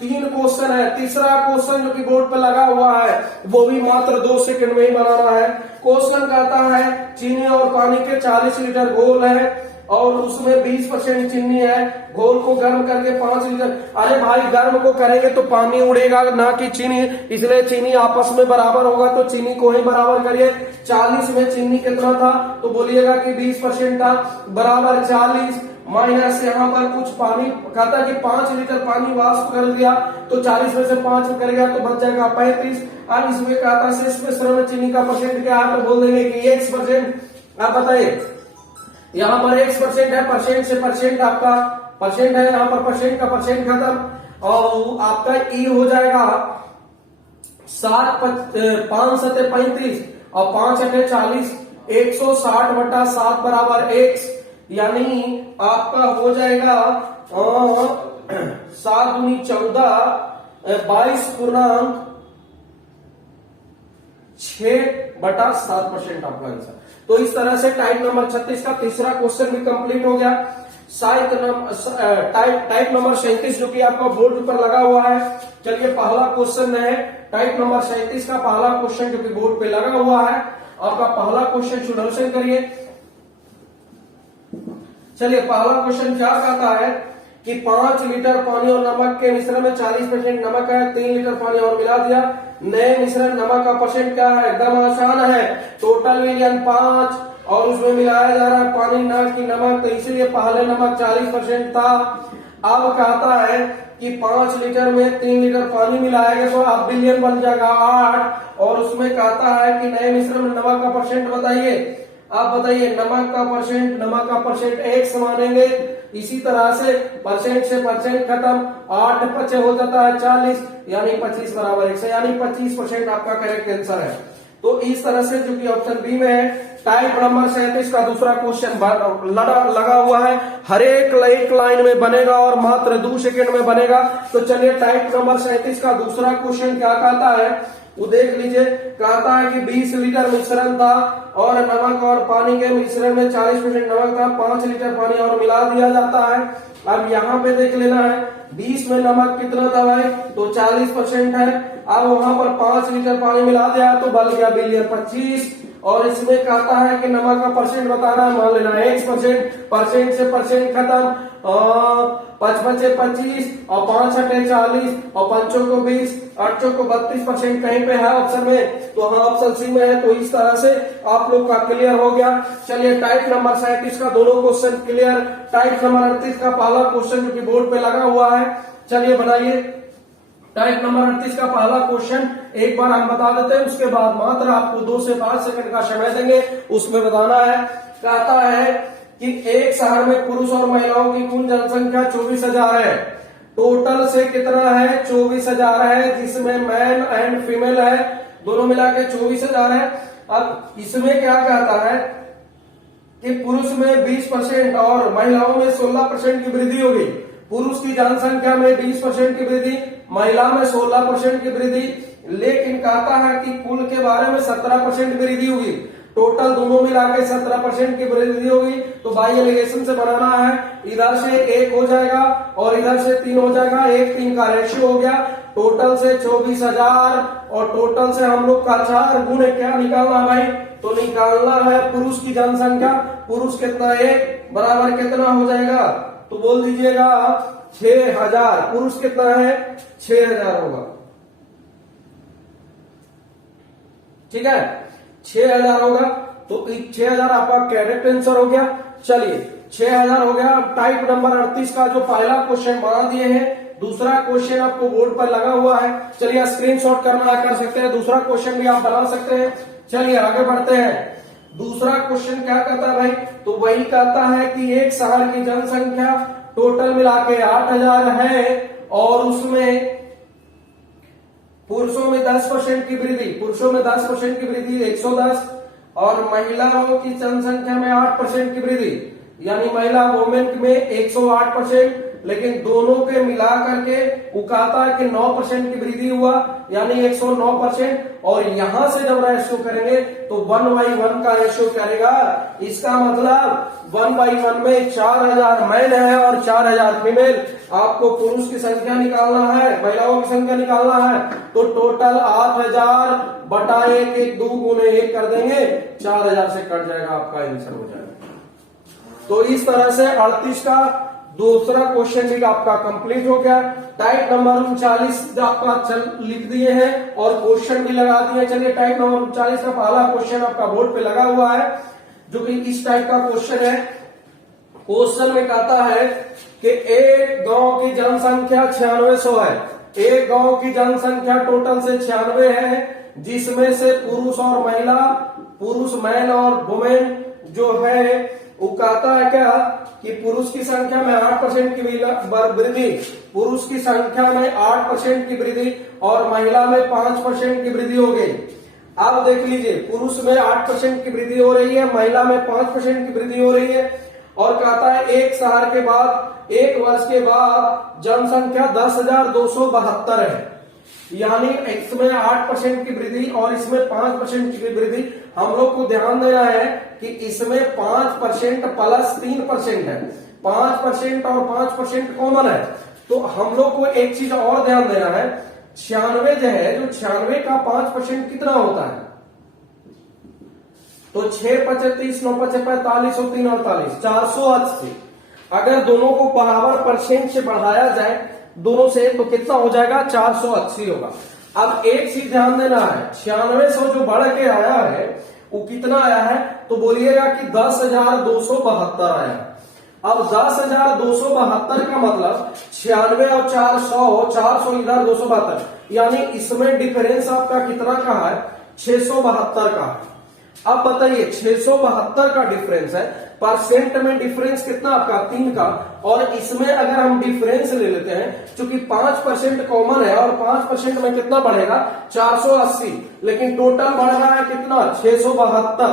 3 क्वेश्चन है, तीसरा क्वेश्चन जो कि बोर्ड पे लगा हुआ है वो भी मात्र 2 सेकंड में ही बनाना है। क्वेश्चन कहता है चीनी और पानी के 40 लीटर घोल है और उसमें 20% चीनी है, घोल को गर्म करके 5 लीटर। अरे भाई गर्म को करेंगे तो पानी उड़ेगा ना कि चीनी, इसलिए चीनी आपस में बराबर होगा, तो चीनी को ही बराबर करिए। 40 में चीनी कितना था तो बोलिएगा कि 20% था, बराबर 40 माइनस यहाँ पर कुछ पानी, कहता है कि 5 लीटर पानी वाष्प कर दिया, तो 40 में से 5 कर गया तो बच जाएगा 35। अब इसमें कहता है शेष मिश्रण में चीनी का परसेंट क्या है, तो बोल देंगे कि x%। आप बताइए यहाँ पर x% है, परसेंट से परसेंट आपका परसेंट है, यहाँ पर परसेंट का परसेंट खत्म, और आपका ई हो जाएगा 5 सते 35 और 5 अठे 40, 160/7 बराबर x, यानी आपका हो जाएगा 7 दूनी 14, 22.6/7% आपका आंसर। तो इस तरह से टाइप नंबर 36 का तीसरा क्वेश्चन भी कंप्लीट हो गया। टाइप नंबर 37 जो कि आपका बोर्ड पर लगा हुआ है। चलिए पहला क्वेश्चन है टाइप नंबर 37 का पहला क्वेश्चन जो कि बोर्ड पे लगा हुआ है, आपका पहला क्वेश्चन सुदर्शन करिए। चलिए पहला क्वेश्चन क्या कहता है कि 5 लीटर पानी और नमक के मिश्रण में 40% नमक है, 3 लीटर पानी और मिला दिया, नए मिश्रण नमक का परसेंट क्या है, एकदम आसान है, टोटल मिलियन 5 और उसमें मिलाया जा रहा है पानी ना कि नमक, तो इसीलिए पहले नमक 40% था। अब कहता है कि 5 लीटर में 3 लीटर पानी मिलाएगा तो हाफ बिलियन बन जाएगा 8। और उसमें कहता है कि नए मिश्रण में नमक का परसेंट बताइए। आप बताइए नमक का परसेंट 1 मानेंगे। इसी तरह से परसेंट खत्म, 8 5 हो जाता है 40, यानी 25 बराबर 100, यानी 25% आपका करेक्ट आंसर है। तो इस तरह से जो कि ऑप्शन बी में है, टाइप नंबर 37 का दूसरा क्वेश्चन लगा हुआ है, हर एक लाइन में बनेगा और मात्र 2 सेकंड में बनेगा। तो चलिए टाइप नंबर 37 का दूसरा क्वेश्चन क्या कहता है वो देख लीजिए। कहता है कि 20 लीटर मिश्रण था और नमक और पानी के मिश्रण में 40% नमक था, 5 लीटर पानी और मिला दिया जाता है। अब यहाँ पे देख लेना है 20 में नमक कितना था भाई, तो 40% है। अब वहां पर 5 लीटर पानी मिला दिया तो बन गया बिलियन 25। और इसमें कहता है कि नमक का परसेंट बताना है, मान लेना 1%, परसेंट से परसेंट खत्म, 5 5 25 और 5 8 40 और 5 को 20, 8 को 32% कहीं पे है ऑप्शन में, तो हाँ ऑप्शन सी में है। तो इस तरह से आप लोग का क्लियर हो गया। चलिए टाइप नंबर 37 का दोनों क्वेश्चन क्लियर। टाइप नंबर 38 का पहला क्वेश्चन जो कि बोर्ड पे लगा हुआ है, चलिए बनाइए। टाइप नंबर 38 का पहला क्वेश्चन एक बार हम बता देते हैं, उसके बाद मात्र आपको 2 से 5 सेकंड का समय देंगे, उसमें बताना है। कहता है कि एक शहर में पुरुष और महिलाओं की कुल जनसंख्या 24,000 है, टोटल से कितना है 24,000 है, जिसमें मैन एंड फीमेल है, दोनों मिला के 24,000 है। अब इसमें क्या कहता है कि पुरुष में 20% और महिलाओं में 16% की वृद्धि होगी। पुरुष की जनसंख्या में 20% की वृद्धि, महिला में 16% की वृद्धि, लेकिन कहता है कि कुल के बारे में 17% वृद्धि होगी। टोटल दोनों मिला के 17% की वृद्धि होगी। तो बाई एलिगेशन से बनाना है, इधर से 1 हो जाएगा और इधर से 3 हो जाएगा, 1-3 का रेशियो हो गया। टोटल से 24,000 और टोटल से हम लोग का 4 गुणे क्या निकालना है भाई, तो निकालना है पुरुष की जनसंख्या। पुरुष कितना 1 बराबर कितना हो जाएगा, तो बोल दीजिएगा 6,000। पुरुष कितना है 6,000 होगा, ठीक है 6,000 होगा। तो 6,000 आपका करेक्ट आंसर हो गया। चलिए 6,000 हो गया। अब टाइप नंबर 38 का जो पहला क्वेश्चन बना दिए हैं, दूसरा क्वेश्चन आपको बोर्ड पर लगा हुआ है, चलिए स्क्रीनशॉट करना कर सकते हैं, दूसरा क्वेश्चन भी आप बना सकते हैं। चलिए आगे बढ़ते हैं। दूसरा क्वेश्चन क्या कहता है भाई, तो वही कहता है कि एक शहर की जनसंख्या टोटल मिला के 8,000 है और उसमें पुरुषों में 10% की वृद्धि, पुरुषों में 10% की वृद्धि 110, और महिलाओं की जनसंख्या में 8% की वृद्धि, यानी महिला वोमेन में 108%, लेकिन दोनों के मिला करके वो कहता है कि 9% की वृद्धि हुआ, यानी 109%। और यहां से जब रेशियो करेंगे तो 1/1 का रेशियो करेगा। इसका मतलब 1/1 में 4,000 मैन है और 4,000 फीमेल। आपको पुरुष की संख्या निकालना है, महिलाओं की संख्या निकालना है, तो टोटल 8,000 बटा 1 2 गुने 1 कर देंगे, 4,000 से कट जाएगा, आपका आंसर हो जाएगा। तो इस तरह से 38 का दूसरा क्वेश्चन भी आपका कंप्लीट हो गया। टाइप नंबर 39 आपका लिख दिए हैं और क्वेश्चन भी लगा दिए। चलिए टाइप नंबर 39 का पहला क्वेश्चन आपका बोर्ड पे लगा हुआ है, जो कि इस टाइप का क्वेश्चन है। क्वेश्चन में कहता है कि एक गांव की जनसंख्या 9600 है। एक गांव की जनसंख्या टोटल से 96 है, जिसमें से पुरुष और महिला, पुरुष मैन और वुमेन जो है, वो कहता है क्या कि पुरुष की संख्या में 8% की वृद्धि, पुरुष की संख्या में 8% की वृद्धि और महिला में 5% की वृद्धि हो गई। अब देख लीजिए, पुरुष में 8% की वृद्धि हो रही है, महिला में 5% की वृद्धि हो रही है, और कहता है एक शहर के बाद, 1 वर्ष के बाद जनसंख्या 10,272 है, यानी इसमें 8% की वृद्धि और इसमें 5% की वृद्धि। हम लोग को ध्यान देना है कि इसमें 5% प्लस 3% है, 5% और 5% कॉमन है। तो हम लोग को एक चीज और ध्यान देना है, 96 जो है, जो 96 का 5% कितना होता है, तो 6 25 30 9 25 45 और 3 48 480। अगर दोनों को बराबर परसेंट से बढ़ाया जाए दोनों से, तो कितना हो जाएगा 480 होगा। अब एक चीज ध्यान देना है, 9600 जो बढ़ के आया है वो कितना आया है, तो बोलिएगा कि 10,272 आया। अब 10,272 का मतलब 96 और 400 इधर 272, यानी इसमें डिफरेंस आपका कितना का है? 672 का है। अब बताइए 672 का डिफरेंस है, परसेंट में डिफरेंस कितना आपका? 3 का, और इसमें अगर हम डिफरेंस ले लेते हैं, क्योंकि 5% कॉमन है और 5% में कितना बढ़ेगा? 480, लेकिन टोटल बढ़ रहा है कितना? 672।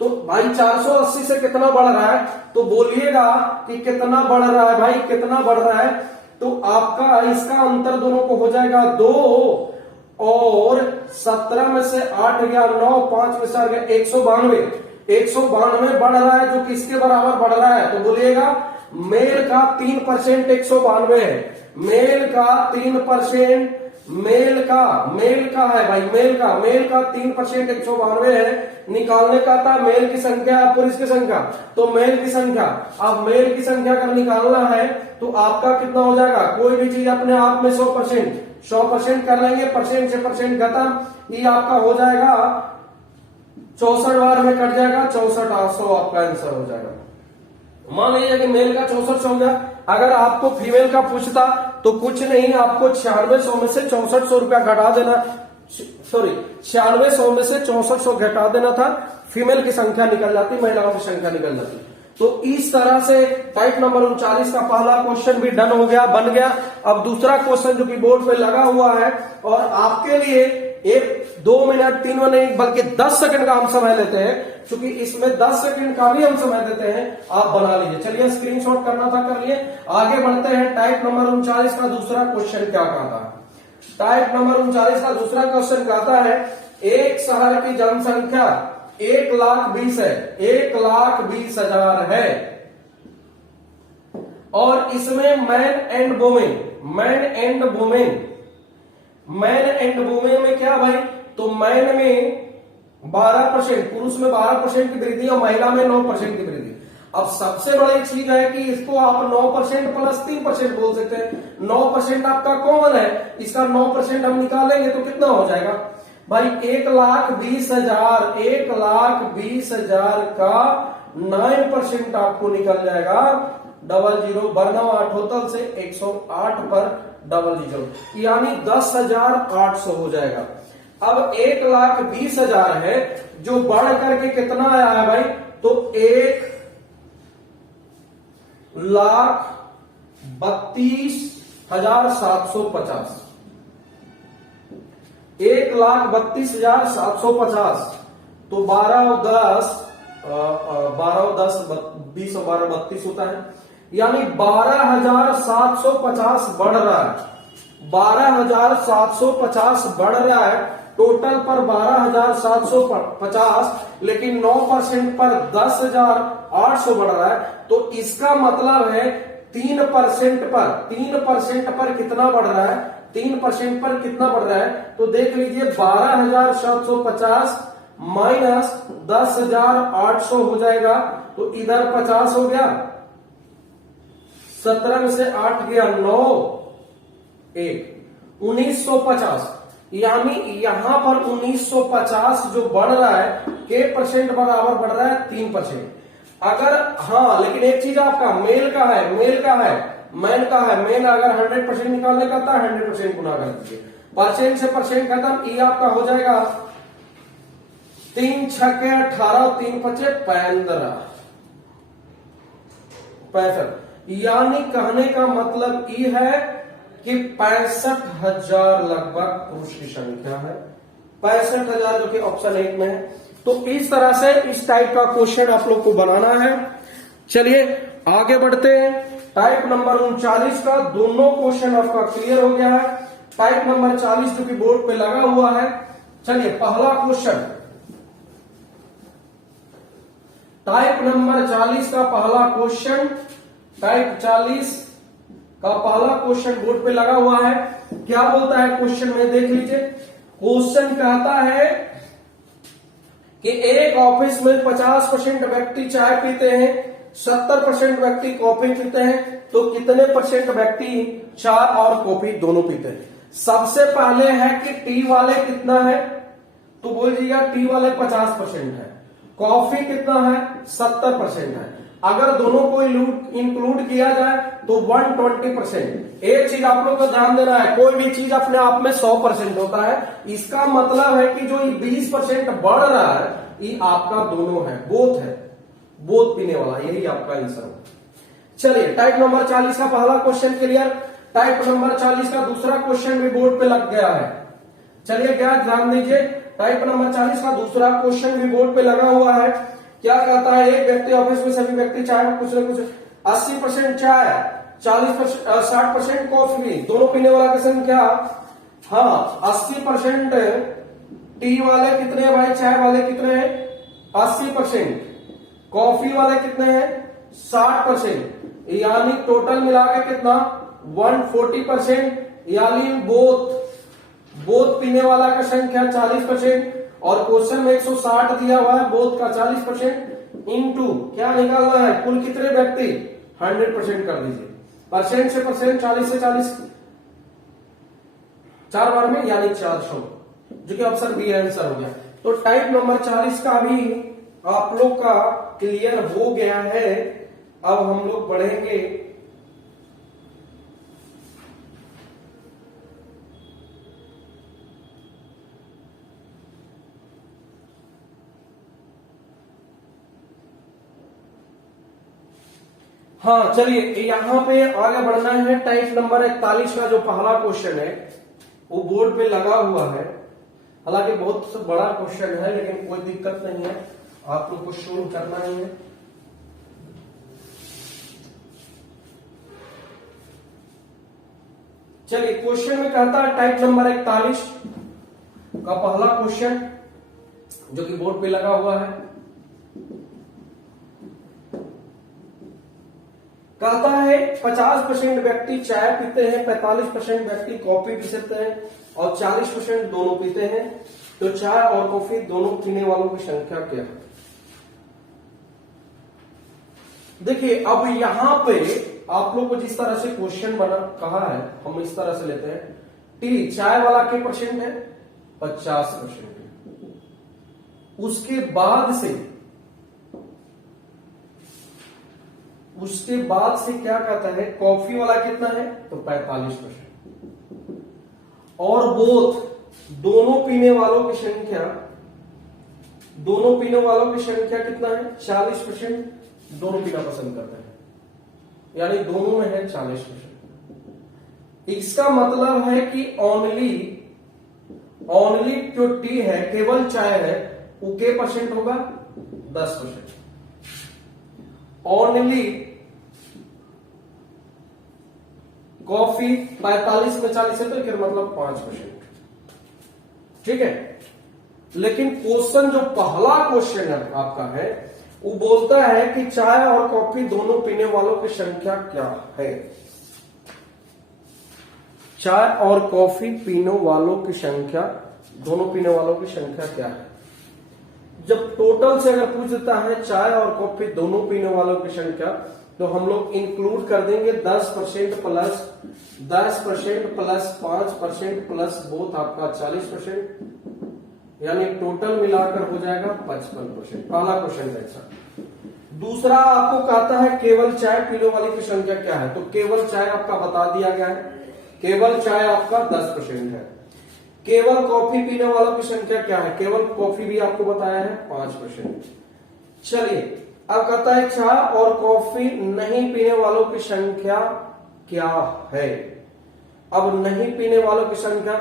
तो भाई 480 से कितना बढ़ रहा है? तो बोलिएगा कि कितना बढ़ रहा है भाई, कितना बढ़ रहा है? तो आपका इसका अंतर दोनों को हो जाएगा 2, और 17 में से 8 गया 9, 5 में से आ गया 192 बढ़ रहा है, जो किसके बराबर बढ़ रहा है? तो बोलिएगा मेल का 3% 192 है, मेल का 3%, मेल का है भाई, मेल का 3% 192 है। निकालने का था मेल की संख्या पुरुष की संख्या, तो मेल की संख्या, अब मेल की संख्या अगर निकालना है तो आपका कितना हो जाएगा? कोई भी चीज अपने आप में 100% कर लेंगे, परसेंट से परसेंट खत्म, ये आपका हो जाएगा 64 बार में कट जाएगा, 64,800 आपका आंसर हो जाएगा। मान लीजिए कि मेल का 6400 हो गया, अगर आपको फीमेल का पूछता तो कुछ नहीं, आपको 9600 में से 6400 रुपया घटा देना, सॉरी 9600 में से 6400 घटा देना था, फीमेल की संख्या निकल जाती, महिलाओं की संख्या निकल जाती। तो इस तरह से टाइप नंबर 39 का पहला क्वेश्चन भी डन हो गया, बन गया। अब दूसरा क्वेश्चन जो कि बोर्ड पे लगा हुआ है, और आपके लिए 2 मिनट 3 मिनट नहीं बल्कि 10 सेकंड का हम समय लेते हैं, क्योंकि इसमें 10 सेकंड का भी हम समय देते हैं, आप बना लीजिए। चलिए स्क्रीनशॉट करना था कर लिए, आगे बढ़ते हैं। टाइप नंबर 39 का दूसरा क्वेश्चन क्या कहता है? टाइप नंबर 39 का दूसरा क्वेश्चन कहता है, एक शहर की जनसंख्या 1,20,000 है, 1,20,000 है, और इसमें मैन एंड वुमेन में क्या भाई? तो मैन में 12%, पुरुष में 12% की वृद्धि और महिला में 9% की वृद्धि। अब सबसे बड़ी चीज है कि इसको आप 9% प्लस 3% बोल सकते हैं। 9% आपका कॉमन है, इसका 9% हम निकालेंगे तो कितना हो जाएगा भाई? 1,20,000, 1,20,000 का 9% आपको निकल जाएगा 00, बरना 8 होतल से 108 पर 00, यानी 10,800 हो जाएगा। अब 1,20,000 है, जो बढ़ करके कितना आया है भाई? तो 1,32,750, 1,32,750, तो 12 और 10 20 और 12 32 होता है, यानी 12,750 बढ़ रहा है, 12,750 बढ़ रहा है। टोटल पर 12,750, लेकिन 9% पर 10,800 बढ़ रहा है। तो इसका मतलब है 3% पर कितना बढ़ रहा है? 3% पर कितना बढ़ रहा है? तो देख लीजिए 12,750 माइनस 10,800 हो जाएगा, तो इधर 50 हो गया, 17 में से 8 गया 9, 1950, यानी यहां पर 1950 जो बढ़ रहा है, के परसेंट बराबर बढ़ रहा है 3%। अगर हाँ, लेकिन एक चीज आपका मेल का है, मैन का है, मैन अगर 100% निकालने का था 100% गुना कर दीजिए, परसेंट से परसेंट खत्म, ये आपका हो जाएगा 3 छक्के 18, 3 पचे 65, यानी कहने का मतलब ये है कि 65,000 लगभग पुरुष की संख्या है, 65,000 जो कि ऑप्शन 1 में है। तो इस तरह से इस टाइप का क्वेश्चन आप लोग को बनाना है। चलिए आगे बढ़ते हैं। टाइप नंबर 39 का दोनों क्वेश्चन आपका क्लियर हो गया है। टाइप नंबर 40 जो कि बोर्ड पे लगा हुआ है। चलिए पहला क्वेश्चन, टाइप नंबर 40 का पहला क्वेश्चन, टाइप 40 का पहला क्वेश्चन बोर्ड पे लगा हुआ है। क्या बोलता है क्वेश्चन में, देख लीजिए। क्वेश्चन कहता है कि एक ऑफिस में 50% व्यक्ति चाय पीते हैं, 70% व्यक्ति कॉफी पीते हैं, तो कितने परसेंट व्यक्ति चाय और कॉफी दोनों पीते हैं? सबसे पहले है कि टी वाले कितना है, तो बोलिएगा टी वाले 50% है, कॉफी कितना है 70% है। अगर दोनों को इंक्लूड किया जाए तो 120%। एक चीज आप लोग को ध्यान देना है, कोई भी चीज अपने आप में 100% होता है, इसका मतलब है कि जो ये 20% बढ़ रहा है ये आपका दोनों है, बोथ पीने वाला, यही आपका आंसर है। चलिए टाइप नंबर 40 का पहला क्वेश्चन क्लियर। टाइप नंबर 40 का दूसरा क्वेश्चन भी बोर्ड पे लग गया है। चलिए क्या ध्यान दीजिए, टाइप नंबर 40 का दूसरा क्वेश्चन भी बोर्ड पे लगा हुआ है। क्या कहता है, एक व्यक्ति ऑफिस में सभी व्यक्ति चाय में कुछ न कुछ 80% चाय 60% कॉफी, दोनों पीने वाला की संख्या, हाँ 80% टी वाले कितने हैं भाई, चाय वाले कितने हैं 80%, कॉफी वाले कितने हैं 60%, यानी टोटल मिला के कितना 140%, यानी बोथ पीने वाला का संख्या 40%, और क्वेश्चन में 160 दिया हुआ है, बोथ का 40% इंटू क्या निकालना है, कुल कितने व्यक्ति 100% कर दीजिए, परसेंट से परसेंट 40 से 40 4 बार में, यानी 400, जो कि ऑप्शन बी आंसर हो गया। तो टाइप नंबर 40 का भी आप लोग का क्लियर हो गया है। अब हम लोग बढ़ेंगे हाँ, चलिए यहां पे आगे बढ़ना है। टाइप नंबर 41 का जो पहला क्वेश्चन है वो बोर्ड पे लगा हुआ है, हालांकि बहुत बड़ा क्वेश्चन है लेकिन कोई दिक्कत नहीं है, आप लोग को सोल्व करना ही है। चलिए क्वेश्चन में कहता है टाइप नंबर 41 का पहला क्वेश्चन जो कि बोर्ड पे लगा हुआ है, कहता है 50% व्यक्ति चाय पीते हैं, 45% व्यक्ति कॉफी पी सकते हैं और 40% दोनों पीते हैं, तो चाय और कॉफी दोनों पीने वालों की संख्या क्या है। देखिए अब यहां पे आप लोग को जिस तरह से क्वेश्चन बना कहा है, हम इस तरह से लेते हैं, टी चाय वाला के परसेंट है 50%, उसके बाद से क्या कहता है, कॉफी वाला कितना है तो 45%, और बोथ दोनों पीने वालों की संख्या कितना है 40%, दोनों पीना पसंद करते हैं, यानी दोनों में है 40%। इसका मतलब है कि ओनली जो टी है, केवल चाय है, वो के परसेंट होगा 10%, ओनली कॉफी 45 में 40 है तो क्या मतलब 5%, ठीक है। लेकिन क्वेश्चन जो पहला क्वेश्चन आपका है वो बोलता है कि चाय और कॉफी दोनों पीने वालों की संख्या क्या है। चाय और कॉफी पीने वालों की संख्या, दोनों पीने वालों की संख्या क्या है। जब टोटल से अगर पूछ देता है चाय और कॉफी दोनों पीने वालों की संख्या, तो हम लोग इंक्लूड कर देंगे 10% प्लस 5% प्लस बोथ आपका 40%, यानी टोटल मिलाकर हो जाएगा 55%। पहला क्वेश्चन ऐसा। दूसरा आपको कहता है केवल चाय पीने वाले की संख्या क्या है, तो केवल चाय आपका बता दिया गया है, केवल चाय आपका 10% है। केवल कॉफी पीने वालों की संख्या क्या है, केवल कॉफी भी आपको बताया है 5%। चलिए अब कहता है चाय और कॉफी नहीं पीने वालों की संख्या क्या है। अब नहीं पीने वालों की संख्या,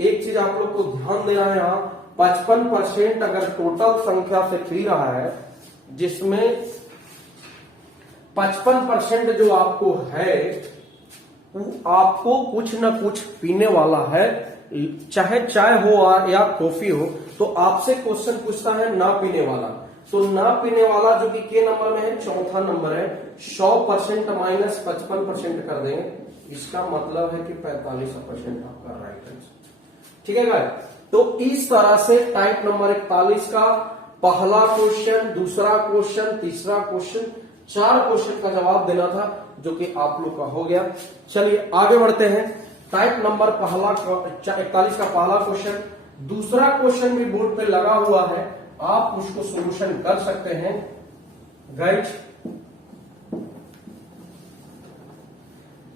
एक चीज आप लोग को ध्यान देना है, यहां 55% अगर टोटल संख्या से पी रहा है, जिसमें 55% जो आपको है वो आपको कुछ न कुछ पीने वाला है, चाहे चाय हो या कॉफी हो। तो आपसे क्वेश्चन पूछता है ना पीने वाला, तो ना पीने वाला जो कि के नंबर में है, चौथा नंबर है, 100% माइनस 55% कर देंगे, इसका मतलब है कि 45% आपका राइट आंसर, ठीक है गाइस। तो इस तरह से टाइप नंबर 41 का पहला क्वेश्चन, दूसरा क्वेश्चन, तीसरा क्वेश्चन, 4 क्वेश्चन का जवाब देना था, जो कि आप लोग का हो गया। चलिए आगे बढ़ते हैं। टाइप नंबर 41 का पहला क्वेश्चन, दूसरा क्वेश्चन भी बोर्ड पे लगा हुआ है, आप उसको सॉल्यूशन कर सकते हैं। गाइस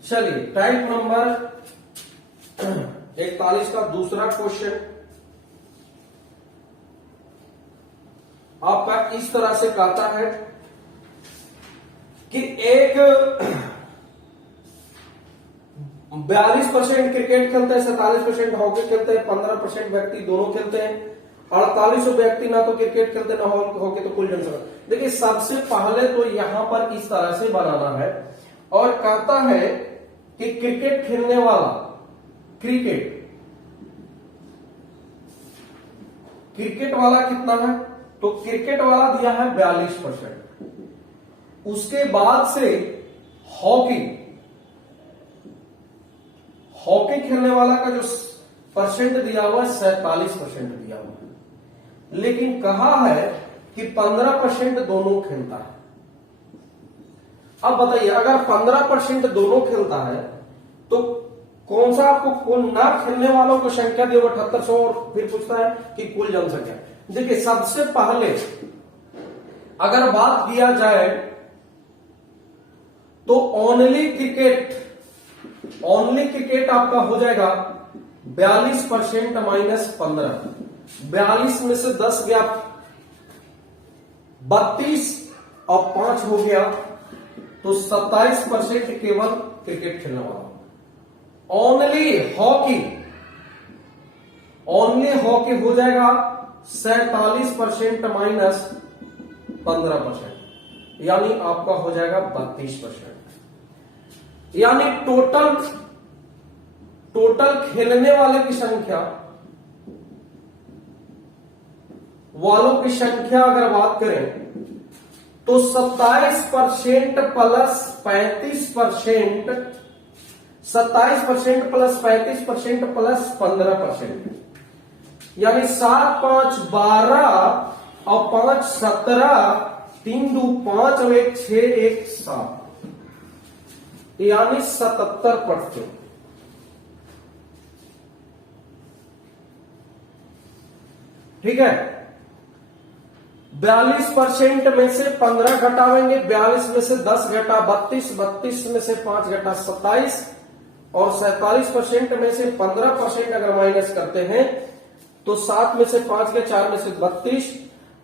चलिए टाइप नंबर 41 का दूसरा क्वेश्चन आपका इस तरह से कहता है कि एक 42% क्रिकेट खेलते हैं, 47% हॉकी खेलते हैं, 15% व्यक्ति दोनों खेलते हैं, 48 व्यक्ति ना तो क्रिकेट खेलते ना हॉकी, तो कुल जनसंख्या। देखिए सबसे पहले तो यहां पर इस तरह से बनाना है और कहता है कि क्रिकेट खेलने वाला क्रिकेट वाला कितना है, तो क्रिकेट वाला दिया है 42%। उसके बाद से हॉकी खेलने वाला का जो परसेंट दिया हुआ है 47% दिया हुआ है, लेकिन कहा है कि 15% दोनों खेलता है। अब बताइए अगर 15% दोनों खेलता है तो कौन सा आपको कुल ना खेलने वालों को संख्या दी 7800 और फिर पूछता है कि कुल जनसंख्या। देखिए सबसे पहले अगर बात किया जाए तो ओनली क्रिकेट आपका हो जाएगा 42% माइनस 15। 42 में से 10 गया 32 और 5 हो गया तो 27% केवल क्रिकेट खेलने वाला। ओनली हॉकी हो जाएगा 47% माइनस 15%, यानी आपका हो जाएगा 32%। यानी टोटल खेलने वाले की संख्या अगर बात करें तो 27% प्लस 35%, 27% प्लस 35% प्लस 15%, यानी 7 5 12 और 5 17, 3 2 5 और 1 6 1 7, यानी 77%। ठीक है, 42% में से 15 घटावेंगे, 42 में से 10 घटा 32, 32 में से 5 घटा 27 और 47% में से 15% अगर माइनस करते हैं तो 7 में से 5 के 4 में से 32,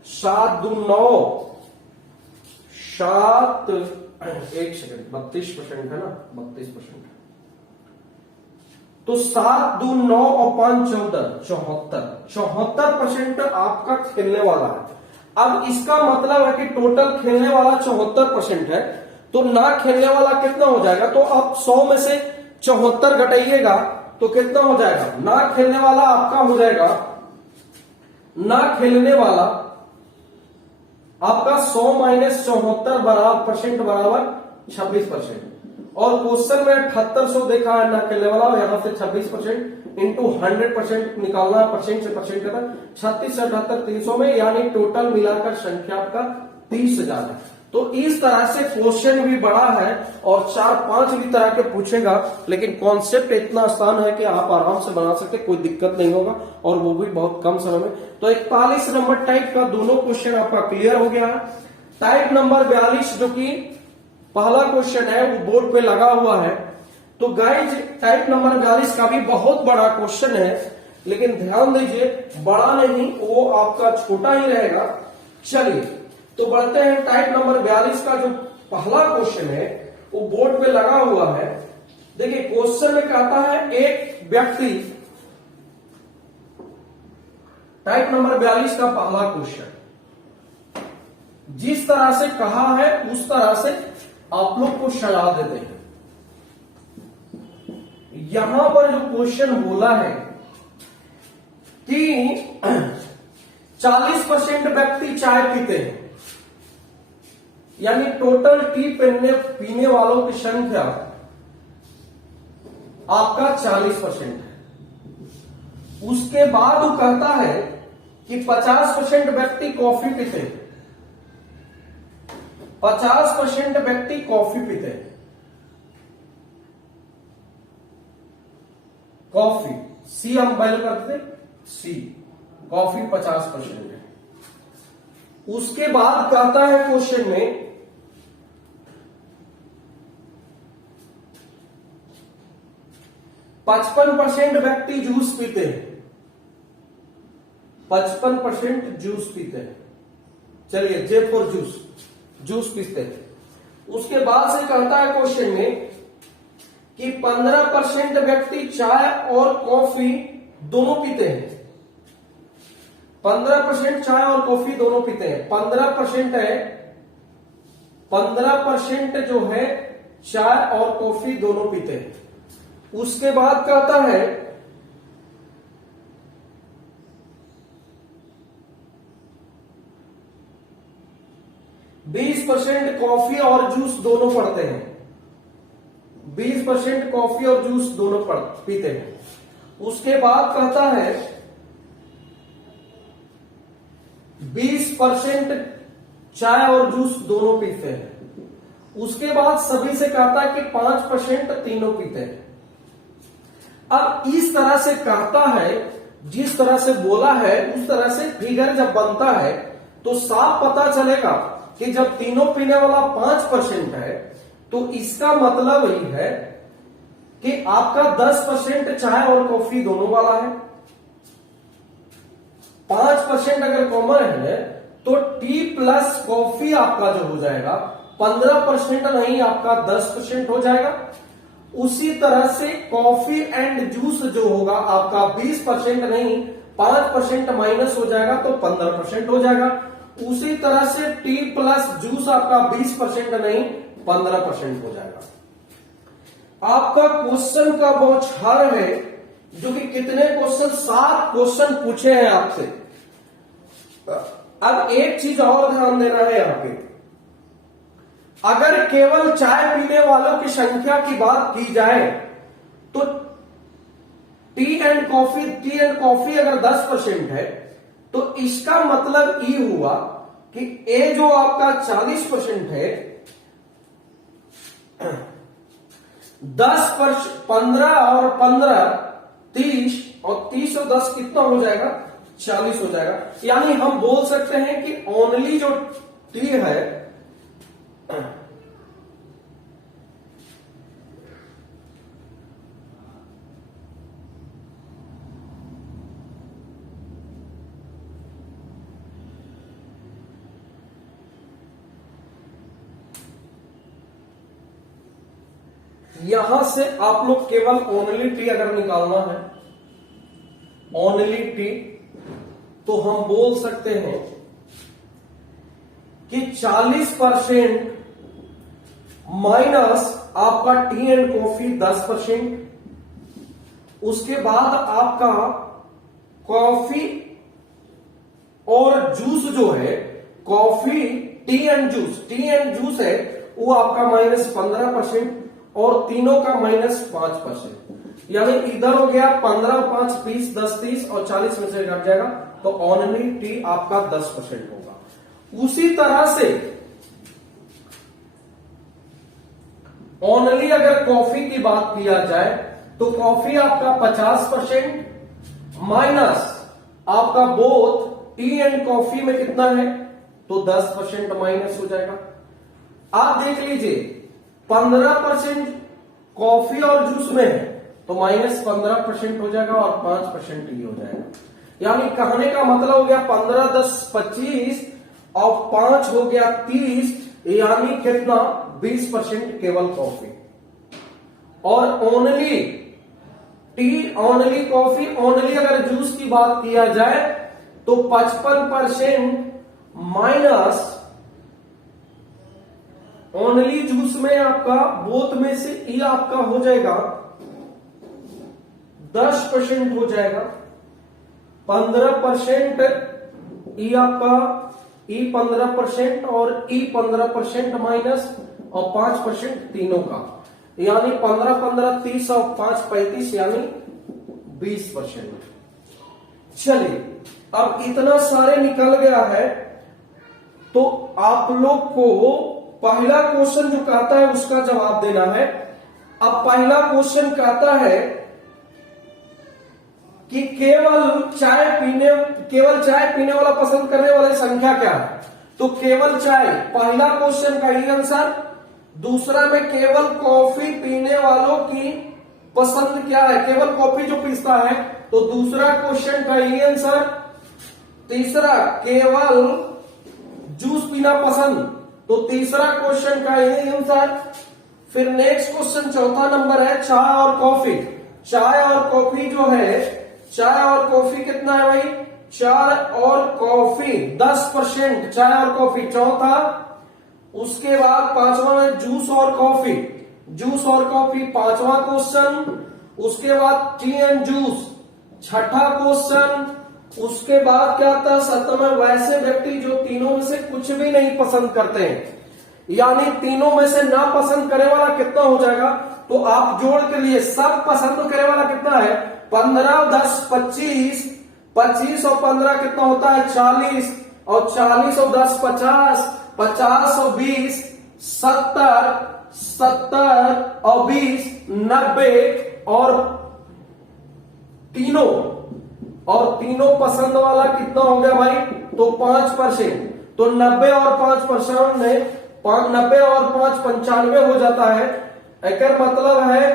7 2 9, 7 एक सेकंड 32% है ना, 32%। तो 7 2 9 और 5 14, 74% आपका खेलने वाला है। अब इसका मतलब है कि टोटल खेलने वाला 74% है, तो ना खेलने वाला कितना हो जाएगा, तो आप 100 में से 74 घटाइएगा तो कितना हो जाएगा, ना खेलने वाला आपका हो जाएगा, ना खेलने वाला आपका 100 माइनस 74 बराबर 26%। और क्वेश्चन में 7800 देखा है ना खेलने वाला, यहां से 26% इंटू 100% निकालना, परसेंट से परसेंट करना, 36 से 78 300 में, यानी टोटल मिलाकर संख्या आपका 30,000 है। तो इस तरह से क्वेश्चन भी बड़ा है और 4-5 भी तरह के पूछेगा, लेकिन कॉन्सेप्ट इतना आसान है कि आप आराम से बना सकते, कोई दिक्कत नहीं होगा और वो भी बहुत कम समय में। तो 41 नंबर टाइप का दोनों क्वेश्चन आपका क्लियर हो गया है। टाइप नंबर 42 जो कि पहला क्वेश्चन है वो बोर्ड पे लगा हुआ है। तो गाइज टाइप नंबर 42 का भी बहुत बड़ा क्वेश्चन है, लेकिन ध्यान दीजिए बड़ा नहीं, वो आपका छोटा ही रहेगा। चलिए तो बढ़ते हैं, टाइप नंबर 42 का जो पहला क्वेश्चन है वो बोर्ड पे लगा हुआ है। देखिए क्वेश्चन में कहता है एक व्यक्ति, टाइप नंबर 42 का पहला क्वेश्चन जिस तरह से कहा है उस तरह से आप लोग को सलाह देते हैं। यहां पर जो क्वेश्चन बोला है कि 40% व्यक्ति चाय पीते हैं, यानी टोटल टी पीने वालों की संख्या आपका 40% है। उसके बाद वो कहता है कि 50% व्यक्ति कॉफी पीते हैं, 50% व्यक्ति कॉफी पीते हैं। कॉफी सी हम पहले करते सी, कॉफी 50% है। उसके बाद कहता है क्वेश्चन में 55% व्यक्ति जूस पीते हैं, 55% जूस पीते हैं। चलिए जे फॉर जूस, जूस पीते हैं। उसके बाद से कहता है क्वेश्चन में कि 15% व्यक्ति चाय और कॉफी दोनों पीते हैं। 15% चाय और कॉफी दोनों पीते हैं। 15% है, 15% जो है चाय और कॉफी दोनों पीते हैं। उसके बाद कहता है 20% कॉफी और जूस दोनों पड़ते हैं। 20% कॉफी और जूस दोनों पीते हैं। उसके बाद कहता है 20% चाय और जूस दोनों पीते हैं। उसके बाद सभी से कहता है कि 5% तीनों पीते हैं। अब इस तरह से कहता है, जिस तरह से बोला है उस तरह से फिगर जब बनता है तो साफ पता चलेगा कि जब तीनों पीने वाला 5% है तो इसका मतलब ही है कि आपका 10% चाय और कॉफी दोनों वाला है। 5% अगर कॉमन है तो टी प्लस कॉफी आपका जो हो जाएगा 15% नहीं, आपका 10% हो जाएगा। उसी तरह से कॉफी एंड जूस जो होगा आपका 20% नहीं 5% माइनस हो जाएगा तो 15% हो जाएगा। उसी तरह से टी प्लस जूस आपका 20% नहीं 15% हो जाएगा। आपका क्वेश्चन का बौछार है जो कि कितने क्वेश्चन, 7 क्वेश्चन पूछे हैं आपसे। अब एक चीज और ध्यान देना है यहां पे, अगर केवल चाय पीने वालों की संख्या की बात की जाए तो टी एंड कॉफी अगर 10% है तो इसका मतलब ये हुआ कि ए जो आपका 40% है, 15 और 15 30 और 30 और 10 कितना हो जाएगा, 40 हो जाएगा। यानी हम बोल सकते हैं कि ओनली जो टी है यहां से आप लोग केवल ओनली टी अगर निकालना है, ओनली टी, तो हम बोल सकते हैं कि 40% माइनस आपका टी एंड कॉफी 10%, उसके बाद आपका कॉफी और जूस जो है, कॉफी टी एंड जूस है वो आपका माइनस 15% और तीनों का माइनस 5%। यानी इधर हो गया 15, 5, 20, 10, 30 और 40 में से घट जाएगा तो ओनली टी आपका 10% होगा। उसी तरह से ओनली अगर कॉफी की बात किया जाए तो कॉफी आपका 50% माइनस आपका बोथ टी एंड कॉफी में कितना है तो 10% माइनस हो जाएगा। आप देख लीजिए 15% कॉफी और जूस में है तो माइनस 15% हो जाएगा और 5% ही हो जाएगा। यानी कहने का मतलब हो गया 15, 10, 25 और 5 हो गया 30, यानी कितना 20% केवल कॉफी। और only T, only coffee, only अगर जूस की बात किया जाए तो 55% माइनस ओनली जूस में आपका बोथ में से ई आपका हो जाएगा 10% हो जाएगा। 15% ई आपका ई 15% और ई 15% माइनस और 5% तीनों का, यानी 15, 15, 30 और 5, 35 यानी 20%। चलिए अब इतना सारे निकल गया है तो आप लोग को पहला क्वेश्चन जो कहता है उसका जवाब देना है। अब पहला क्वेश्चन कहता है कि केवल चाय पीने वाला पसंद करने वाली संख्या क्या है, तो केवल चाय, पहला क्वेश्चन का ही आंसर। दूसरा में केवल कॉफी पीने वालों की पसंद क्या है, केवल कॉफी जो पीता है। तो दूसरा क्वेश्चन का यही आंसर। तीसरा, केवल जूस पीना पसंद, तो तीसरा क्वेश्चन का यही आंसर। फिर नेक्स्ट क्वेश्चन चौथा नंबर है चाय और कॉफी। चाय और कॉफी जो है, चाय और कॉफी कितना है भाई, चाय और कॉफी 10% चाय और कॉफी चौथा। उसके बाद पांचवा है जूस और कॉफी, जूस और कॉफी पांचवा क्वेश्चन। उसके बाद टी एंड जूस छठा क्वेश्चन। उसके बाद क्या आता है सातवां, वैसे व्यक्ति जो तीनों में से कुछ भी नहीं पसंद करते हैं, यानी तीनों में से ना पसंद करे वाला कितना हो जाएगा, तो आप जोड़ के लिए सब पसंद करे वाला कितना है 15, 10, 25, 25 और 15 कितना होता है 40, और 40 और 10 50, 50 और 20 70, 70 और 20 90, और तीनों पसंद वाला कितना हो गया भाई, तो 5%। तो 90 और 5% में 90 और 5 95 हो जाता है। एक मतलब है